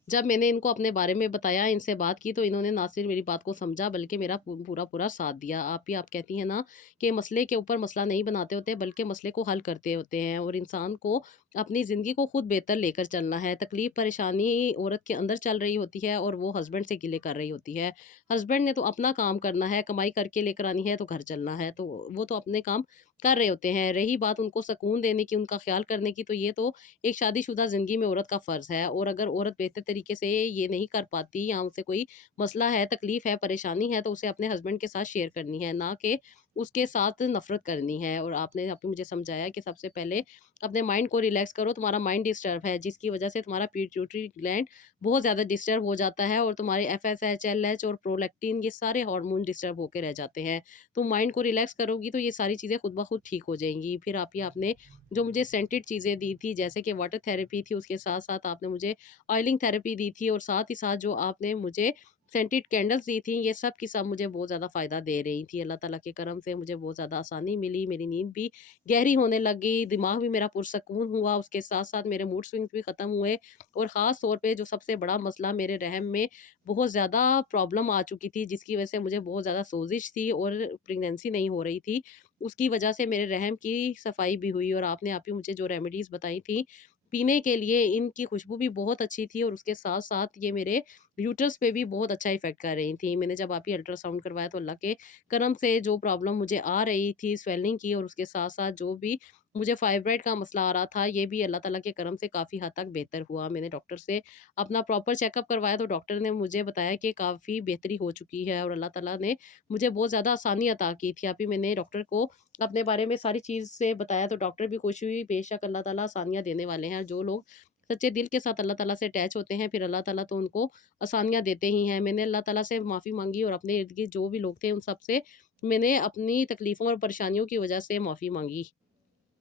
जब मैंने इनको अपने बारे में बताया, इनसे बात की, तो इन्होंने ना सिर्फ़ मेरी बात को समझा बल्कि मेरा पूरा-पूरा साथ दिया। आप कहती हैं ना कि मसले के ऊपर मसला नहीं बनाते होते बल्कि मसले को हल करते होते हैं और इंसान को अपनी ज़िंदगी को खुद बेहतर लेकर चलना है। तकलीफ़, परेशानी औरत के अंदर चल रही होती है और वो हस्बैंड से गिले कर रही होती है। हस्बैंड ने तो अपना काम करना है, कमाई करके लेकर आनी है तो घर चलना है, तो वो तो अपने काम कर रहे होते हैं। रही बात उनको सुकून देने की, उनका ख़्याल करने की, तो ये तो एक शादीशुदा ज़िंदगी में औरत का फ़र्ज़ है। और अगर औरत बेहतर तरीके से ये नहीं कर पाती या उसे कोई मसला है, तकलीफ़ है, परेशानी है, तो उसे अपने हस्बैंड के साथ शेयर करनी है, ना कि उसके साथ नफ़रत करनी है। और आपने मुझे समझाया कि सबसे पहले अपने माइंड को रिलैक्स करो, तुम्हारा माइंड डिस्टर्ब है, जिसकी वज़ह से तुम्हारा पिट्यूटरी ग्लैंड बहुत ज़्यादा डिस्टर्ब हो जाता है और तुम्हारे एफएसएच, एलएच और प्रोलैक्टिन ये सारे हार्मोन डिस्टर्ब होके रह जाते हैं। तुम माइंड को रिलैक्स करोगी तो ये सारी चीज़ें खुद ब खुद ठीक हो जाएँगी। फिर आप ही आपने जो मुझे सेंटेड चीज़ें दी थी, जैसे कि वाटर थेरेपी थी, उसके साथ-साथ आपने मुझे ऑयलिंग थेरेपी दी थी और साथ ही साथ जो आपने मुझे सेंटेड कैंडल्स दी थी, ये सब की सब मुझे बहुत ज़्यादा फ़ायदा दे रही थी। अल्लाह ताला के करम से मुझे बहुत ज़्यादा आसानी मिली, मेरी नींद भी गहरी होने लग गई, दिमाग भी मेरा पुरसकून हुआ, उसके साथ-साथ मेरे मूड स्विंग्स भी ख़त्म हुए और ख़ास तौर पे जो सबसे बड़ा मसला मेरे रहम में बहुत ज़्यादा प्रॉब्लम आ चुकी थी, जिसकी वजह से मुझे बहुत ज़्यादा सोज़िश थी और प्रेग्नेंसी नहीं हो रही थी। उसकी वजह से मेरे रहम की सफाई भी हुई और आपने आप ही मुझे जो रेमेडीज़ बताई थी पीने के लिए, इनकी खुशबू भी बहुत अच्छी थी और उसके साथ-साथ ये मेरे यूट्रस पे भी बहुत अच्छा इफ़ेक्ट कर रही थी। मैंने जब आप ही अल्ट्रासाउंड करवाया तो अल्लाह के करम से जो प्रॉब्लम मुझे आ रही थी स्वेलिंग की और उसके साथ-साथ जो भी मुझे फाइब्रॉइड का मसला आ रहा था, ये भी अल्लाह ताला के करम से काफ़ी हद तक बेहतर हुआ। मैंने डॉक्टर से अपना प्रॉपर चेकअप करवाया तो डॉक्टर ने मुझे बताया कि काफ़ी बेहतरी हो चुकी है और अल्लाह ताला ने मुझे बहुत ज़्यादा आसानी अता की थी। अभी मैंने डॉक्टर को अपने बारे में सारी चीज़ से बताया तो डॉक्टर भी खुश हुई। बेशक अल्लाह ताला आसानियाँ देने वाले हैं। जो लोग सच्चे दिल के साथ अल्लाह ताला से अटैच होते हैं, फिर अल्लाह ताला तो उनको आसानियाँ देते ही हैं। मैंने अल्लाह ताला से माफ़ी माँगी और अपने इर्द-गिर्द जो भी लोग थे उन सब से मैंने अपनी तकलीफ़ों और परेशानियों की वजह से माफ़ी माँगी।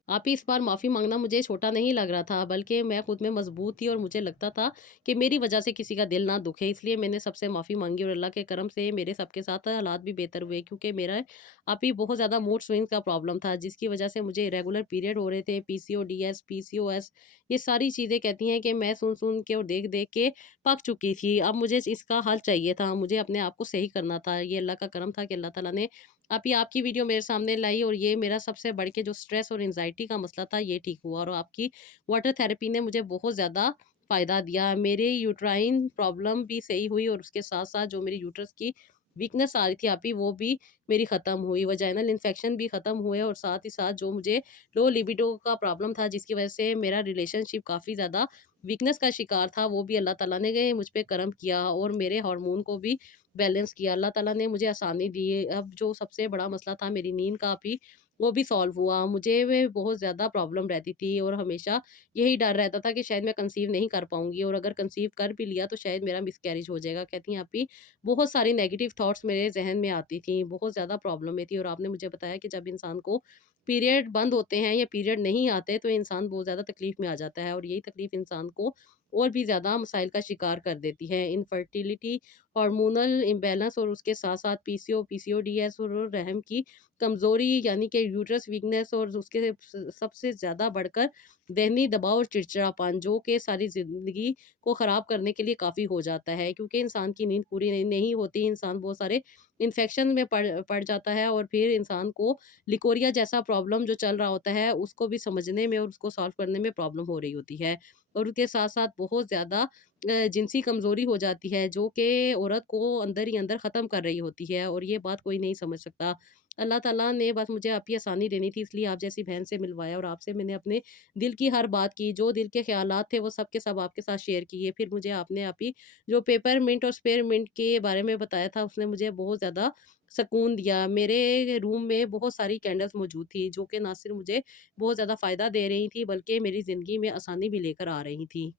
आप ही इस बार माफ़ी माँगना मुझे छोटा नहीं लग रहा था, बल्कि मैं खुद में मज़बूत थी और मुझे लगता था कि मेरी वजह से किसी का दिल ना दुखे, इसलिए मैंने सबसे माफ़ी माँगी और अल्लाह के करम से मेरे सबके साथ हालात भी बेहतर हुए, क्योंकि मेरा आप ही बहुत ज़्यादा मूड स्विंग का प्रॉब्लम था, जिसकी वजह से मुझे इरेगुलर पीरियड हो रहे थे, पीसीओडीएस, पीसीओएस, ये सारी चीज़ें कहती हैं कि मैं सुन-सुन के और देख-देख के पक चुकी थी। अब मुझे इसका हल चाहिए था, मुझे अपने आप को सही करना था। ये अल्लाह का करम था कि अल्लाह ताला ने आपकी वीडियो मेरे सामने लाई और ये मेरा सबसे बढ़ के जो स्ट्रेस और एंग्जायटी का मसला था ये ठीक हुआ और आपकी वाटर थेरेपी ने मुझे बहुत ज़्यादा फ़ायदा दिया। मेरे यूट्राइन प्रॉब्लम भी सही हुई और उसके साथ-साथ जो मेरी यूट्रस की वीकनेस आ रही थी वो भी मेरी ख़त्म हुई। वजाइनल इन्फेक्शन भी ख़त्म हुए और साथ ही साथ जो मुझे लो लिबिडो का प्रॉब्लम था जिसकी वज़ह से मेरा रिलेशनशिप काफ़ी ज़्यादा वीकनेस का शिकार था, वो भी अल्लाह ताला ने मुझ पे करम किया और मेरे हार्मोन को भी बैलेंस किया। अल्लाह ताला ने मुझे आसानी दी। अब जो सबसे बड़ा मसला था मेरी नींद का भी, वो भी सॉल्व हुआ। मुझे वे बहुत ज़्यादा प्रॉब्लम रहती थी और हमेशा यही डर रहता था कि शायद मैं कंसीव नहीं कर पाऊँगी और अगर कंसीव कर भी लिया तो शायद मेरा मिसकैरेज हो जाएगा। कहती हैं आप ही बहुत सारी नेगेटिव थॉट्स मेरे ज़हन में आती थी, बहुत ज़्यादा प्रॉब्लम में थी और आपने मुझे बताया कि जब इंसान को पीरियड बंद होते हैं या पीरियड नहीं आते तो इंसान बहुत ज़्यादा तकलीफ़ में आ जाता है और यही तकलीफ़ इंसान को और भी ज़्यादा मसाइल का शिकार कर देती है। इनफर्टिलिटी, हार्मोनल इम्बैलेंस और उसके साथ-साथ पीसीओडीएस और रहम की कमज़ोरी यानी कि यूट्रस वीकनेस और उसके सबसे ज़्यादा बढ़कर ज़हनी दबाव और चिड़चिड़ापन जो कि सारी ज़िंदगी को ख़राब करने के लिए काफ़ी हो जाता है, क्योंकि इंसान की नींद पूरी नहीं होती, इंसान बहुत सारे इन्फेक्शन में पड़ जाता है और फिर इंसान को लिकोरिया जैसा प्रॉब्लम जो चल रहा होता है उसको भी समझने में और उसको सॉल्व करने में प्रॉब्लम हो रही होती है। और उसके साथ-साथ बहुत ज़्यादा जिनसी कमज़ोरी हो जाती है जो कि औरत को अंदर ही अंदर ख़त्म कर रही होती है और ये बात कोई नहीं समझ सकता। अल्लाह ताला ने बस मुझे आप ही आसानी देनी थी, इसलिए आप जैसी बहन से मिलवाया और आपसे मैंने अपने दिल की हर बात की, जो दिल के ख़्यालात थे वो सब के सब आपके साथ शेयर किए। फिर मुझे आपने आप ही जो पेपरमिंट और स्पेयरमिंट के बारे में बताया था उसने मुझे बहुत ज़्यादा सुकून दिया। मेरे रूम में बहुत सारी कैंडल्स मौजूद थी जो कि ना सिर्फ़ मुझे बहुत ज़्यादा फ़ायदा दे रही थी बल्कि मेरी ज़िंदगी में आसानी भी लेकर आ रही थी।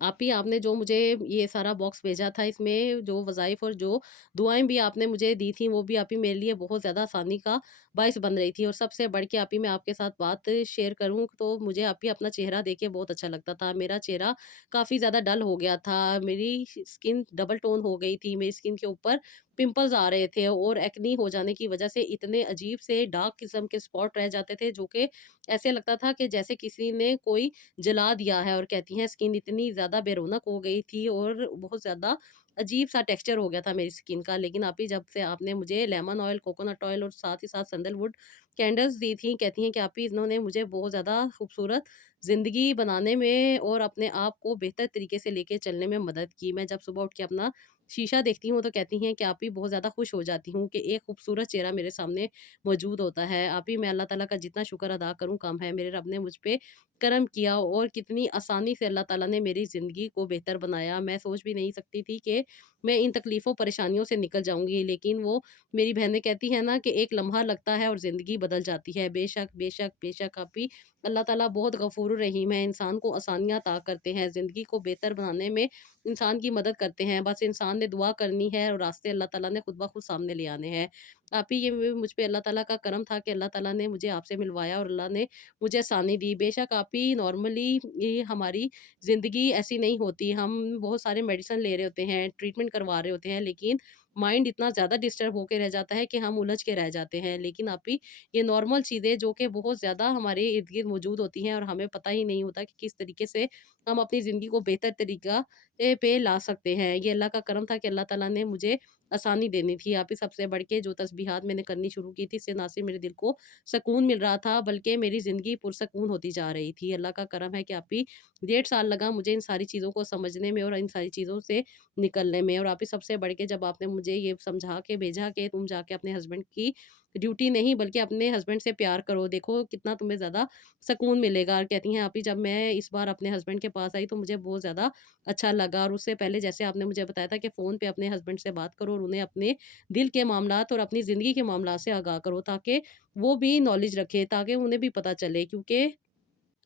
आपने जो मुझे ये सारा बॉक्स भेजा था, इसमें जो वज़ाइफ़ और जो दुआएँ भी आपने मुझे दी थी, वो भी मेरे लिए बहुत ज़्यादा आसानी का बाइस बन रही थी और सबसे बढ़ के मैं आपके साथ बात शेयर करूँ, तो मुझे अपना चेहरा देख के बहुत अच्छा लगता था। मेरा चेहरा काफ़ी ज़्यादा डल हो गया था, मेरी स्किन डबल टोन हो गई थी, मेरी स्किन के ऊपर पिंपल्स आ रहे थे और एक्ने हो जाने की वज़ह से इतने अजीब से डार्क किस्म के स्पॉट रह जाते थे, जो कि ऐसे लगता था कि जैसे किसी ने कोई जला दिया है और कहती हैं स्किन इतनी ज़्यादा बेरौनक हो गई थी और बहुत ज़्यादा अजीब-सा टेक्सचर हो गया था मेरी स्किन का। लेकिन जब से आपने मुझे लेमन ऑयल, कोकोनट ऑयल और साथ ही साथ सैंडलवुड कैंडल्स दी थी, कहती हैं कि इन्होंने मुझे बहुत ज़्यादा खूबसूरत ज़िंदगी बनाने में और अपने आप को बेहतर तरीके से लेके चलने में मदद की। मैं जब सुबह उठ के अपना शीशा देखती हूँ तो कहती हैं कि बहुत ज़्यादा खुश हो जाती हूँ कि एक खूबसूरत चेहरा मेरे सामने मौजूद होता है। मैं अल्लाह ताला का जितना शुक्र अदा करूँ कम है। मेरे रब ने मुझ पे करम किया और कितनी आसानी से अल्लाह ताला ने मेरी ज़िंदगी को बेहतर बनाया। मैं सोच भी नहीं सकती थी कि मैं इन तकलीफ़ों, परेशानियों से निकल जाऊँगी। लेकिन वो मेरी बहनें कहती हैं ना कि एक लम्हा लगता है और ज़िंदगी बदल जाती है। बेशक, बेशक, बेशक अल्लाह ताला बहुत गफ़ूर रहीम है। इंसान को आसानियाँ अता करते हैं, ज़िंदगी को बेहतर बनाने में इंसान की मदद करते हैं। बस इंसान ने दुआ करनी है और रास्ते अल्लाह ताला ने खुद ब खुद सामने ले आने हैं। ये मुझ पे अल्लाह ताला का करम था कि अल्लाह ताला ने मुझे आपसे मिलवाया और अल्लाह ने मुझे आसानी दी। बेशक नॉर्मली ये हमारी ज़िंदगी ऐसी नहीं होती, हम बहुत सारे मेडिसिन ले रहे होते हैं, ट्रीटमेंट करवा रहे होते हैं, लेकिन माइंड इतना ज़्यादा डिस्टर्ब होके रह जाता है कि हम उलझ के रह जाते हैं। लेकिन ये नॉर्मल चीज़ें जो कि बहुत ज़्यादा हमारे इर्द-गिर्द मौजूद होती हैं और हमें पता ही नहीं होता कि किस तरीके से हम अपनी ज़िंदगी को बेहतर तरीका पे ला सकते हैं। ये अल्लाह का करम था कि अल्लाह ताला ने मुझे आसानी देनी थी। सबसे बढ़ के जो तस्बीहात मैंने करनी शुरू की थी, इससे ना सिर्फ़ मेरे दिल को सुकून मिल रहा था, बल्कि मेरी ज़िंदगी पुरसकून होती जा रही थी। अल्लाह का करम है कि 1.5 साल लगा मुझे इन सारी चीज़ों को समझने में और इन सारी चीज़ों से निकलने में और सबसे बढ़ के जब आपने मुझे ये समझा के भेजा कि तुम जाके अपने हस्बैंड की ड्यूटी नहीं बल्कि अपने हस्बैंड से प्यार करो, देखो कितना तुम्हें ज़्यादा सुकून मिलेगा। और कहती हैं जब मैं इस बार अपने हस्बैंड के पास आई तो मुझे बहुत ज़्यादा अच्छा लगा और उससे पहले जैसे आपने मुझे बताया था कि फ़ोन पे अपने हस्बैंड से बात करो और उन्हें अपने दिल के मामलात और अपनी ज़िंदगी के मामलात से आगाह करो ताकि वो भी नॉलेज रखें, ताकि उन्हें भी पता चले, क्योंकि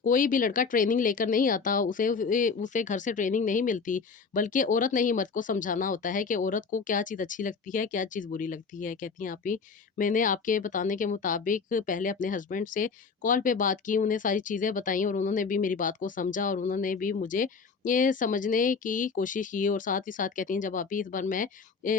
कोई भी लड़का ट्रेनिंग लेकर नहीं आता, उसे उसे उसे घर से ट्रेनिंग नहीं मिलती, बल्कि औरत ने ही मर्द को समझाना होता है कि औरत को क्या चीज़ अच्छी लगती है, क्या चीज़ बुरी लगती है। कहती हैं, "आप ही, मैंने आपके बताने के मुताबिक पहले अपने हस्बैंड से कॉल पे बात की, उन्हें सारी चीज़ें बताई और उन्होंने भी मेरी बात को समझा और उन्होंने भी मुझे ये समझने की कोशिश की और साथ ही साथ कहती हैं, जब आप ही इस बार मैं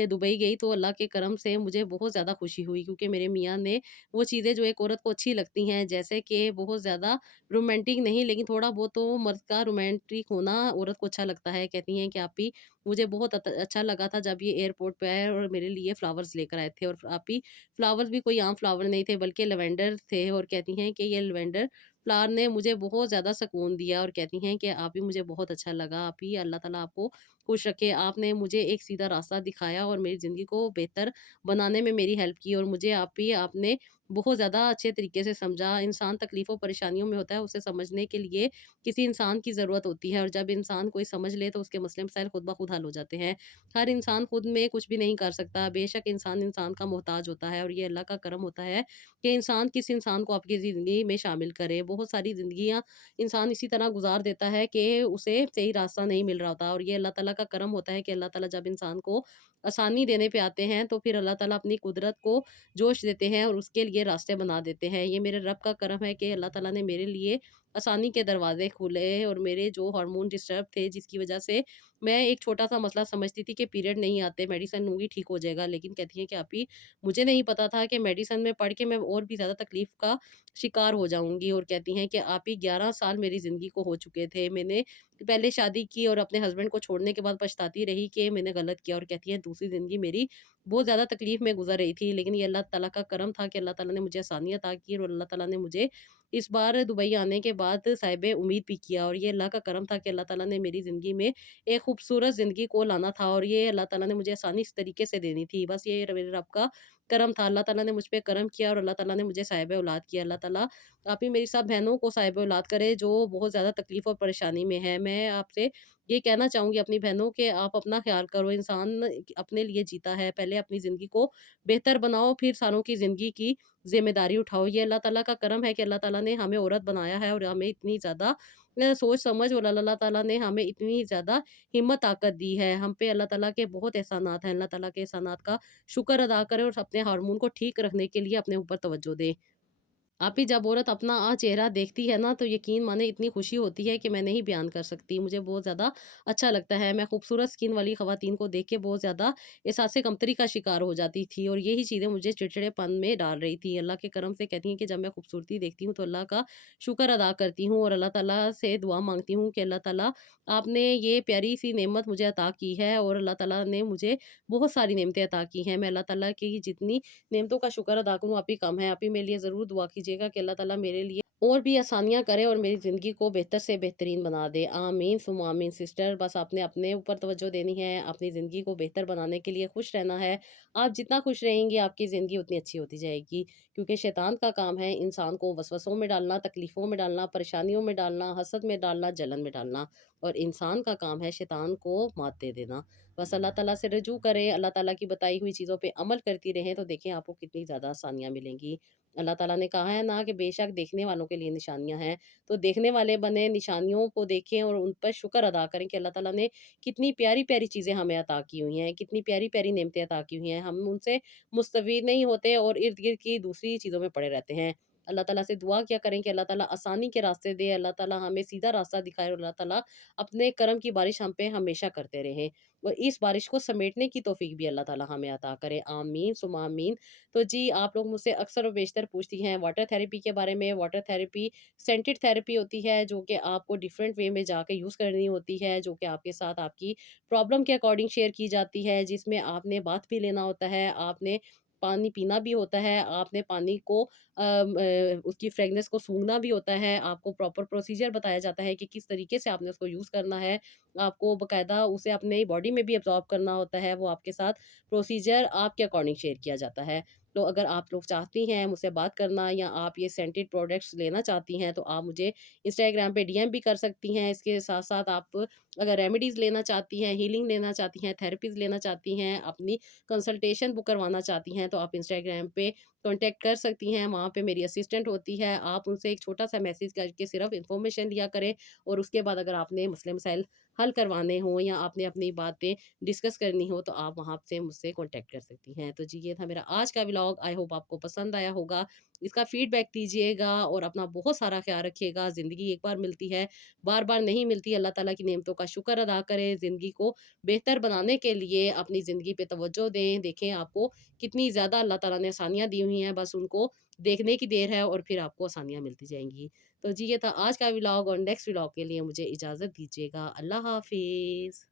दुबई गई तो अल्लाह के करम से मुझे बहुत ज़्यादा खुशी हुई क्योंकि मेरे मियाँ ने वो चीज़ें जो एक औरत को अच्छी लगती हैं, जैसे कि बहुत ज़्यादा रोमांटिक नहीं, लेकिन थोड़ा बहुत तो मर्द का रोमांटिक होना औरत को अच्छा लगता है। कहती हैं कि आप ही, मुझे बहुत अच्छा लगा था जब ये एयरपोर्ट पे आए और मेरे लिए फ्लावर्स लेकर आए थे और आप ही, फ्लावर्स भी कोई आम फ्लावर नहीं थे बल्कि लैवेंडर थे और कहती हैं कि ये लैवेंडर फ्लावर ने मुझे बहुत ज़्यादा सुकून दिया और कहती हैं कि आप ही, मुझे बहुत अच्छा लगा। आप ही, अल्लाह ताला आपको खुश रखे। आपने मुझे एक सीधा रास्ता दिखाया और मेरी ज़िंदगी को बेहतर बनाने में मेरी हेल्प की और मुझे आप ही, आपने बहुत ज़्यादा अच्छे तरीके से समझा। इंसान तकलीफ़ों परेशानियों में होता है, उसे समझने के लिए किसी इंसान की ज़रूरत होती है और जब इंसान कोई समझ ले तो उसके मसले मसाइल खुद ब खुद हल हो जाते हैं। हर इंसान खुद में कुछ भी नहीं कर सकता, बेशक इंसान इंसान का मोहताज होता है और ये अल्लाह का करम होता है कि इंसान किस इंसान को आपकी ज़िंदगी में शामिल करे। बहुत सारी ज़िंदगियाँ इंसान इसी तरह गुज़ार देता है कि उसे सही रास्ता नहीं मिल रहा होता और ये अल्लाह ताला का करम होता है कि अल्लाह ताला जब इंसान को आसानी देने पे आते हैं, तो फिर अल्लाह ताला अपनी कुदरत को जोश देते हैं और उसके लिए रास्ते बना देते हैं। ये मेरे रब का करम है कि अल्लाह ताला ने मेरे लिए आसानी के दरवाज़े खोले और मेरे जो हार्मोन डिस्टर्ब थे जिसकी वज़ह से मैं एक छोटा-सा मसला समझती थी कि पीरियड नहीं आते, मेडिसिन लूँगी ठीक हो जाएगा। लेकिन कहती हैं कि आप ही, मुझे नहीं पता था कि मेडिसिन में पढ़ के मैं और भी ज़्यादा तकलीफ़ का शिकार हो जाऊँगी और कहती हैं कि आप ही, 11 साल मेरी ज़िंदगी को हो चुके थे। मैंने पहले शादी की और अपने हस्बैंड को छोड़ने के बाद पछताती रही कि मैंने गलत किया और कहती हैं दूसरी ज़िंदगी मेरी बहुत ज़्यादा तकलीफ़ में गुज़र रही थी। लेकिन ये अल्लाह ताला का करम था कि अल्लाह ताला ने मुझे आसानी अता की और अल्लाह ताला ने मुझे इस बार दुबई आने के बाद साहिब उम्मीद भी किया और ये अल्लाह का करम था कि अल्लाह ताला ने मेरी ज़िंदगी में एक खूबसूरत ज़िंदगी को लाना था और ये अल्लाह ताला ने मुझे आसानी इस तरीके से देनी थी। बस ये मेरे रब का करम था। अल्लाह ताला ने मुझ पे करम किया और अल्लाह ताला ने मुझे साहिब औलाद किया। अल्लाह ताला आप ही मेरी सब बहनों को साहिब औलाद करे जो बहुत ज़्यादा तकलीफ़ और परेशानी में हैं। मैं आपसे ये कहना चाहूँगी अपनी बहनों कि आप अपना ख़्याल करो। इंसान अपने लिए जीता है, पहले अपनी ज़िंदगी को बेहतर बनाओ, फिर सारों की ज़िंदगी की ज़िम्मेदारी उठाओ। ये अल्लाह ताला का करम है कि अल्लाह ताला ने हमें औरत बनाया है और हमें इतनी ज़्यादा सोच समझ और अल्लाह ताला ने हमें इतनी ज़्यादा हिम्मत ताकत दी है। हम पे अल्लाह ताला के बहुत एहसानात हैं। अल्लाह ताला के एहसानात का शुक्र अदा करें और अपने हार्मोन को ठीक रखने के लिए अपने ऊपर तवज्जो दें। आप ही, जब औरत अपना चेहरा देखती है ना, तो यकीन माने इतनी खुशी होती है कि मैं नहीं बयान कर सकती। मुझे बहुत ज़्यादा अच्छा लगता है। मैं खूबसूरत स्किन वाली ख़वातीन को देख के बहुत ज़्यादा एहसास कमतरी का शिकार हो जाती थी और यही चीज़ें मुझे चिड़चिड़ेपन में डाल रही थी। अल्लाह के करम से कहती हैं कि जब मैं खूबसूरती देखती हूँ, तो अल्लाह का शुक्र अदा करती हूँ और अल्लाह ताला से दुआ माँगती हूँ कि अल्लाह ताला, आपने ये प्यारी-सी नेमत मुझे अता की है और अल्लाह ताला ने मुझे बहुत सारी नेमतें अता की हैं। मैं अल्लाह ताला की जितनी नेमतों का शुक्र अदा करूँ, आप ही कम है। आप ही मेरे लिए ज़रूर दुआ कीजिएगा कि अल्लाह ताला मेरे लिए और भी आसानियाँ करे और मेरी ज़िंदगी को बेहतर से बेहतरीन बना दे। आमीन सुम्मा आमीन सिस्टर। बस आपने अपने ऊपर तवज्जो देनी है, अपनी ज़िंदगी को बेहतर बनाने के लिए खुश रहना है। आप जितना खुश रहेंगी, आपकी ज़िंदगी उतनी अच्छी होती जाएगी। क्योंकि शैतान का काम है इंसान को वसवसों में डालना, तकलीफ़ों में डालना, परेशानियों में डालना, हसद में डालना, जलन में डालना और इंसान का काम है शैतान को मात दे देना। बस अल्लाह ताला से रजू करें, अल्लाह ताला की बताई हुई चीज़ों पे अमल करती रहें, तो देखें आपको कितनी ज़्यादा आसानियाँ मिलेंगी। अल्लाह ताला ने कहा है ना कि बेशक देखने वालों के लिए निशानियाँ हैं, तो देखने वाले बने, निशानियों को देखें और उन पर शुक्र अदा करें कि अल्लाह ताला ने कितनी प्यारी-प्यारी चीज़ें हमें अता की हुई हैं, कितनी प्यारी-प्यारी नेमतें अता की हुई हैं। हम उनसे मुस्तफ़ीद नहीं होते और इर्द-गिर्द की दूसरी चीज़ों में पड़े रहते हैं। अल्लाह ताला से दुआ किया करें कि अल्लाह ताला आसानी के रास्ते दे, अल्लाह ताला हमें सीधा रास्ता दिखाए और अल्लाह ताला अपने करम की बारिश हम पे हमेशा करते रहें और इस बारिश को समेटने की तौफ़ीक भी अल्लाह ताला हमें अता करे। आमीन सुम्मा आमीन। तो जी, आप लोग मुझसे अक्सर और बेशतर पूछती हैं वाटर थेरेपी के बारे में। वाटर थेरेपी सेंटेड थेरेपी होती है जो कि आपको डिफरेंट वे में जाके यूज़ करनी होती है, जो कि आपके साथ आपकी प्रॉब्लम के अकॉर्डिंग शेयर की जाती है, जिसमें आपने बाथ भी लेना होता है, आपने पानी पीना भी होता है, आपने पानी को उसकी फ्रेगनेंस को सूंघना भी होता है, आपको प्रॉपर प्रोसीजर बताया जाता है कि किस तरीके से आपने उसको यूज़ करना है, आपको बाकायदा उसे अपने बॉडी में भी एब्ज़ॉर्ब करना होता है, वो आपके साथ प्रोसीजर आपके अकॉर्डिंग शेयर किया जाता है। तो अगर आप लोग चाहती हैं मुझसे बात करना या आप ये सेंटेड प्रोडक्ट्स लेना चाहती हैं, तो आप मुझे इंस्टाग्राम पे डीएम भी कर सकती हैं। इसके साथ-साथ आप अगर रेमेडीज़ लेना चाहती हैं, हीलिंग लेना चाहती हैं, थेरेपीज़ लेना चाहती हैं, अपनी कंसल्टेशन बुक करवाना चाहती हैं, तो आप इंस्टाग्राम पे कॉन्टैक्ट कर सकती हैं। वहाँ पे मेरी असिस्टेंट होती है। आप उनसे एक छोटा-सा मैसेज करके सिर्फ़ इन्फॉर्मेशन लिया करें, और उसके बाद अगर आपने मसले मसाइल हल करवाने हों या आपने अपनी बातें डिस्कस करनी हो, तो आप वहाँ से मुझसे कॉन्टैक्ट कर सकती हैं। तो जी, ये था मेरा आज का व्लॉग। आई होप आपको पसंद आया होगा। इसका फीडबैक दीजिएगा और अपना बहुत सारा ख़्याल रखिएगा। ज़िंदगी एक बार मिलती है, बार-बार नहीं मिलती। अल्लाह ताला की नेमतों का शुक्र अदा करें। ज़िंदगी को बेहतर बनाने के लिए अपनी ज़िंदगी पे तवज्जो दें। देखें आपको कितनी ज़्यादा अल्लाह ताला ने आसानियाँ दी हुई हैं, बस उनको देखने की देर है और फिर आपको आसानियाँ मिलती जाएँगी। तो जी, ये था आज का व्लॉग, और नेक्स्ट व्लॉग के लिए मुझे इजाज़त दीजिएगा। अल्लाह हाफ़िज़।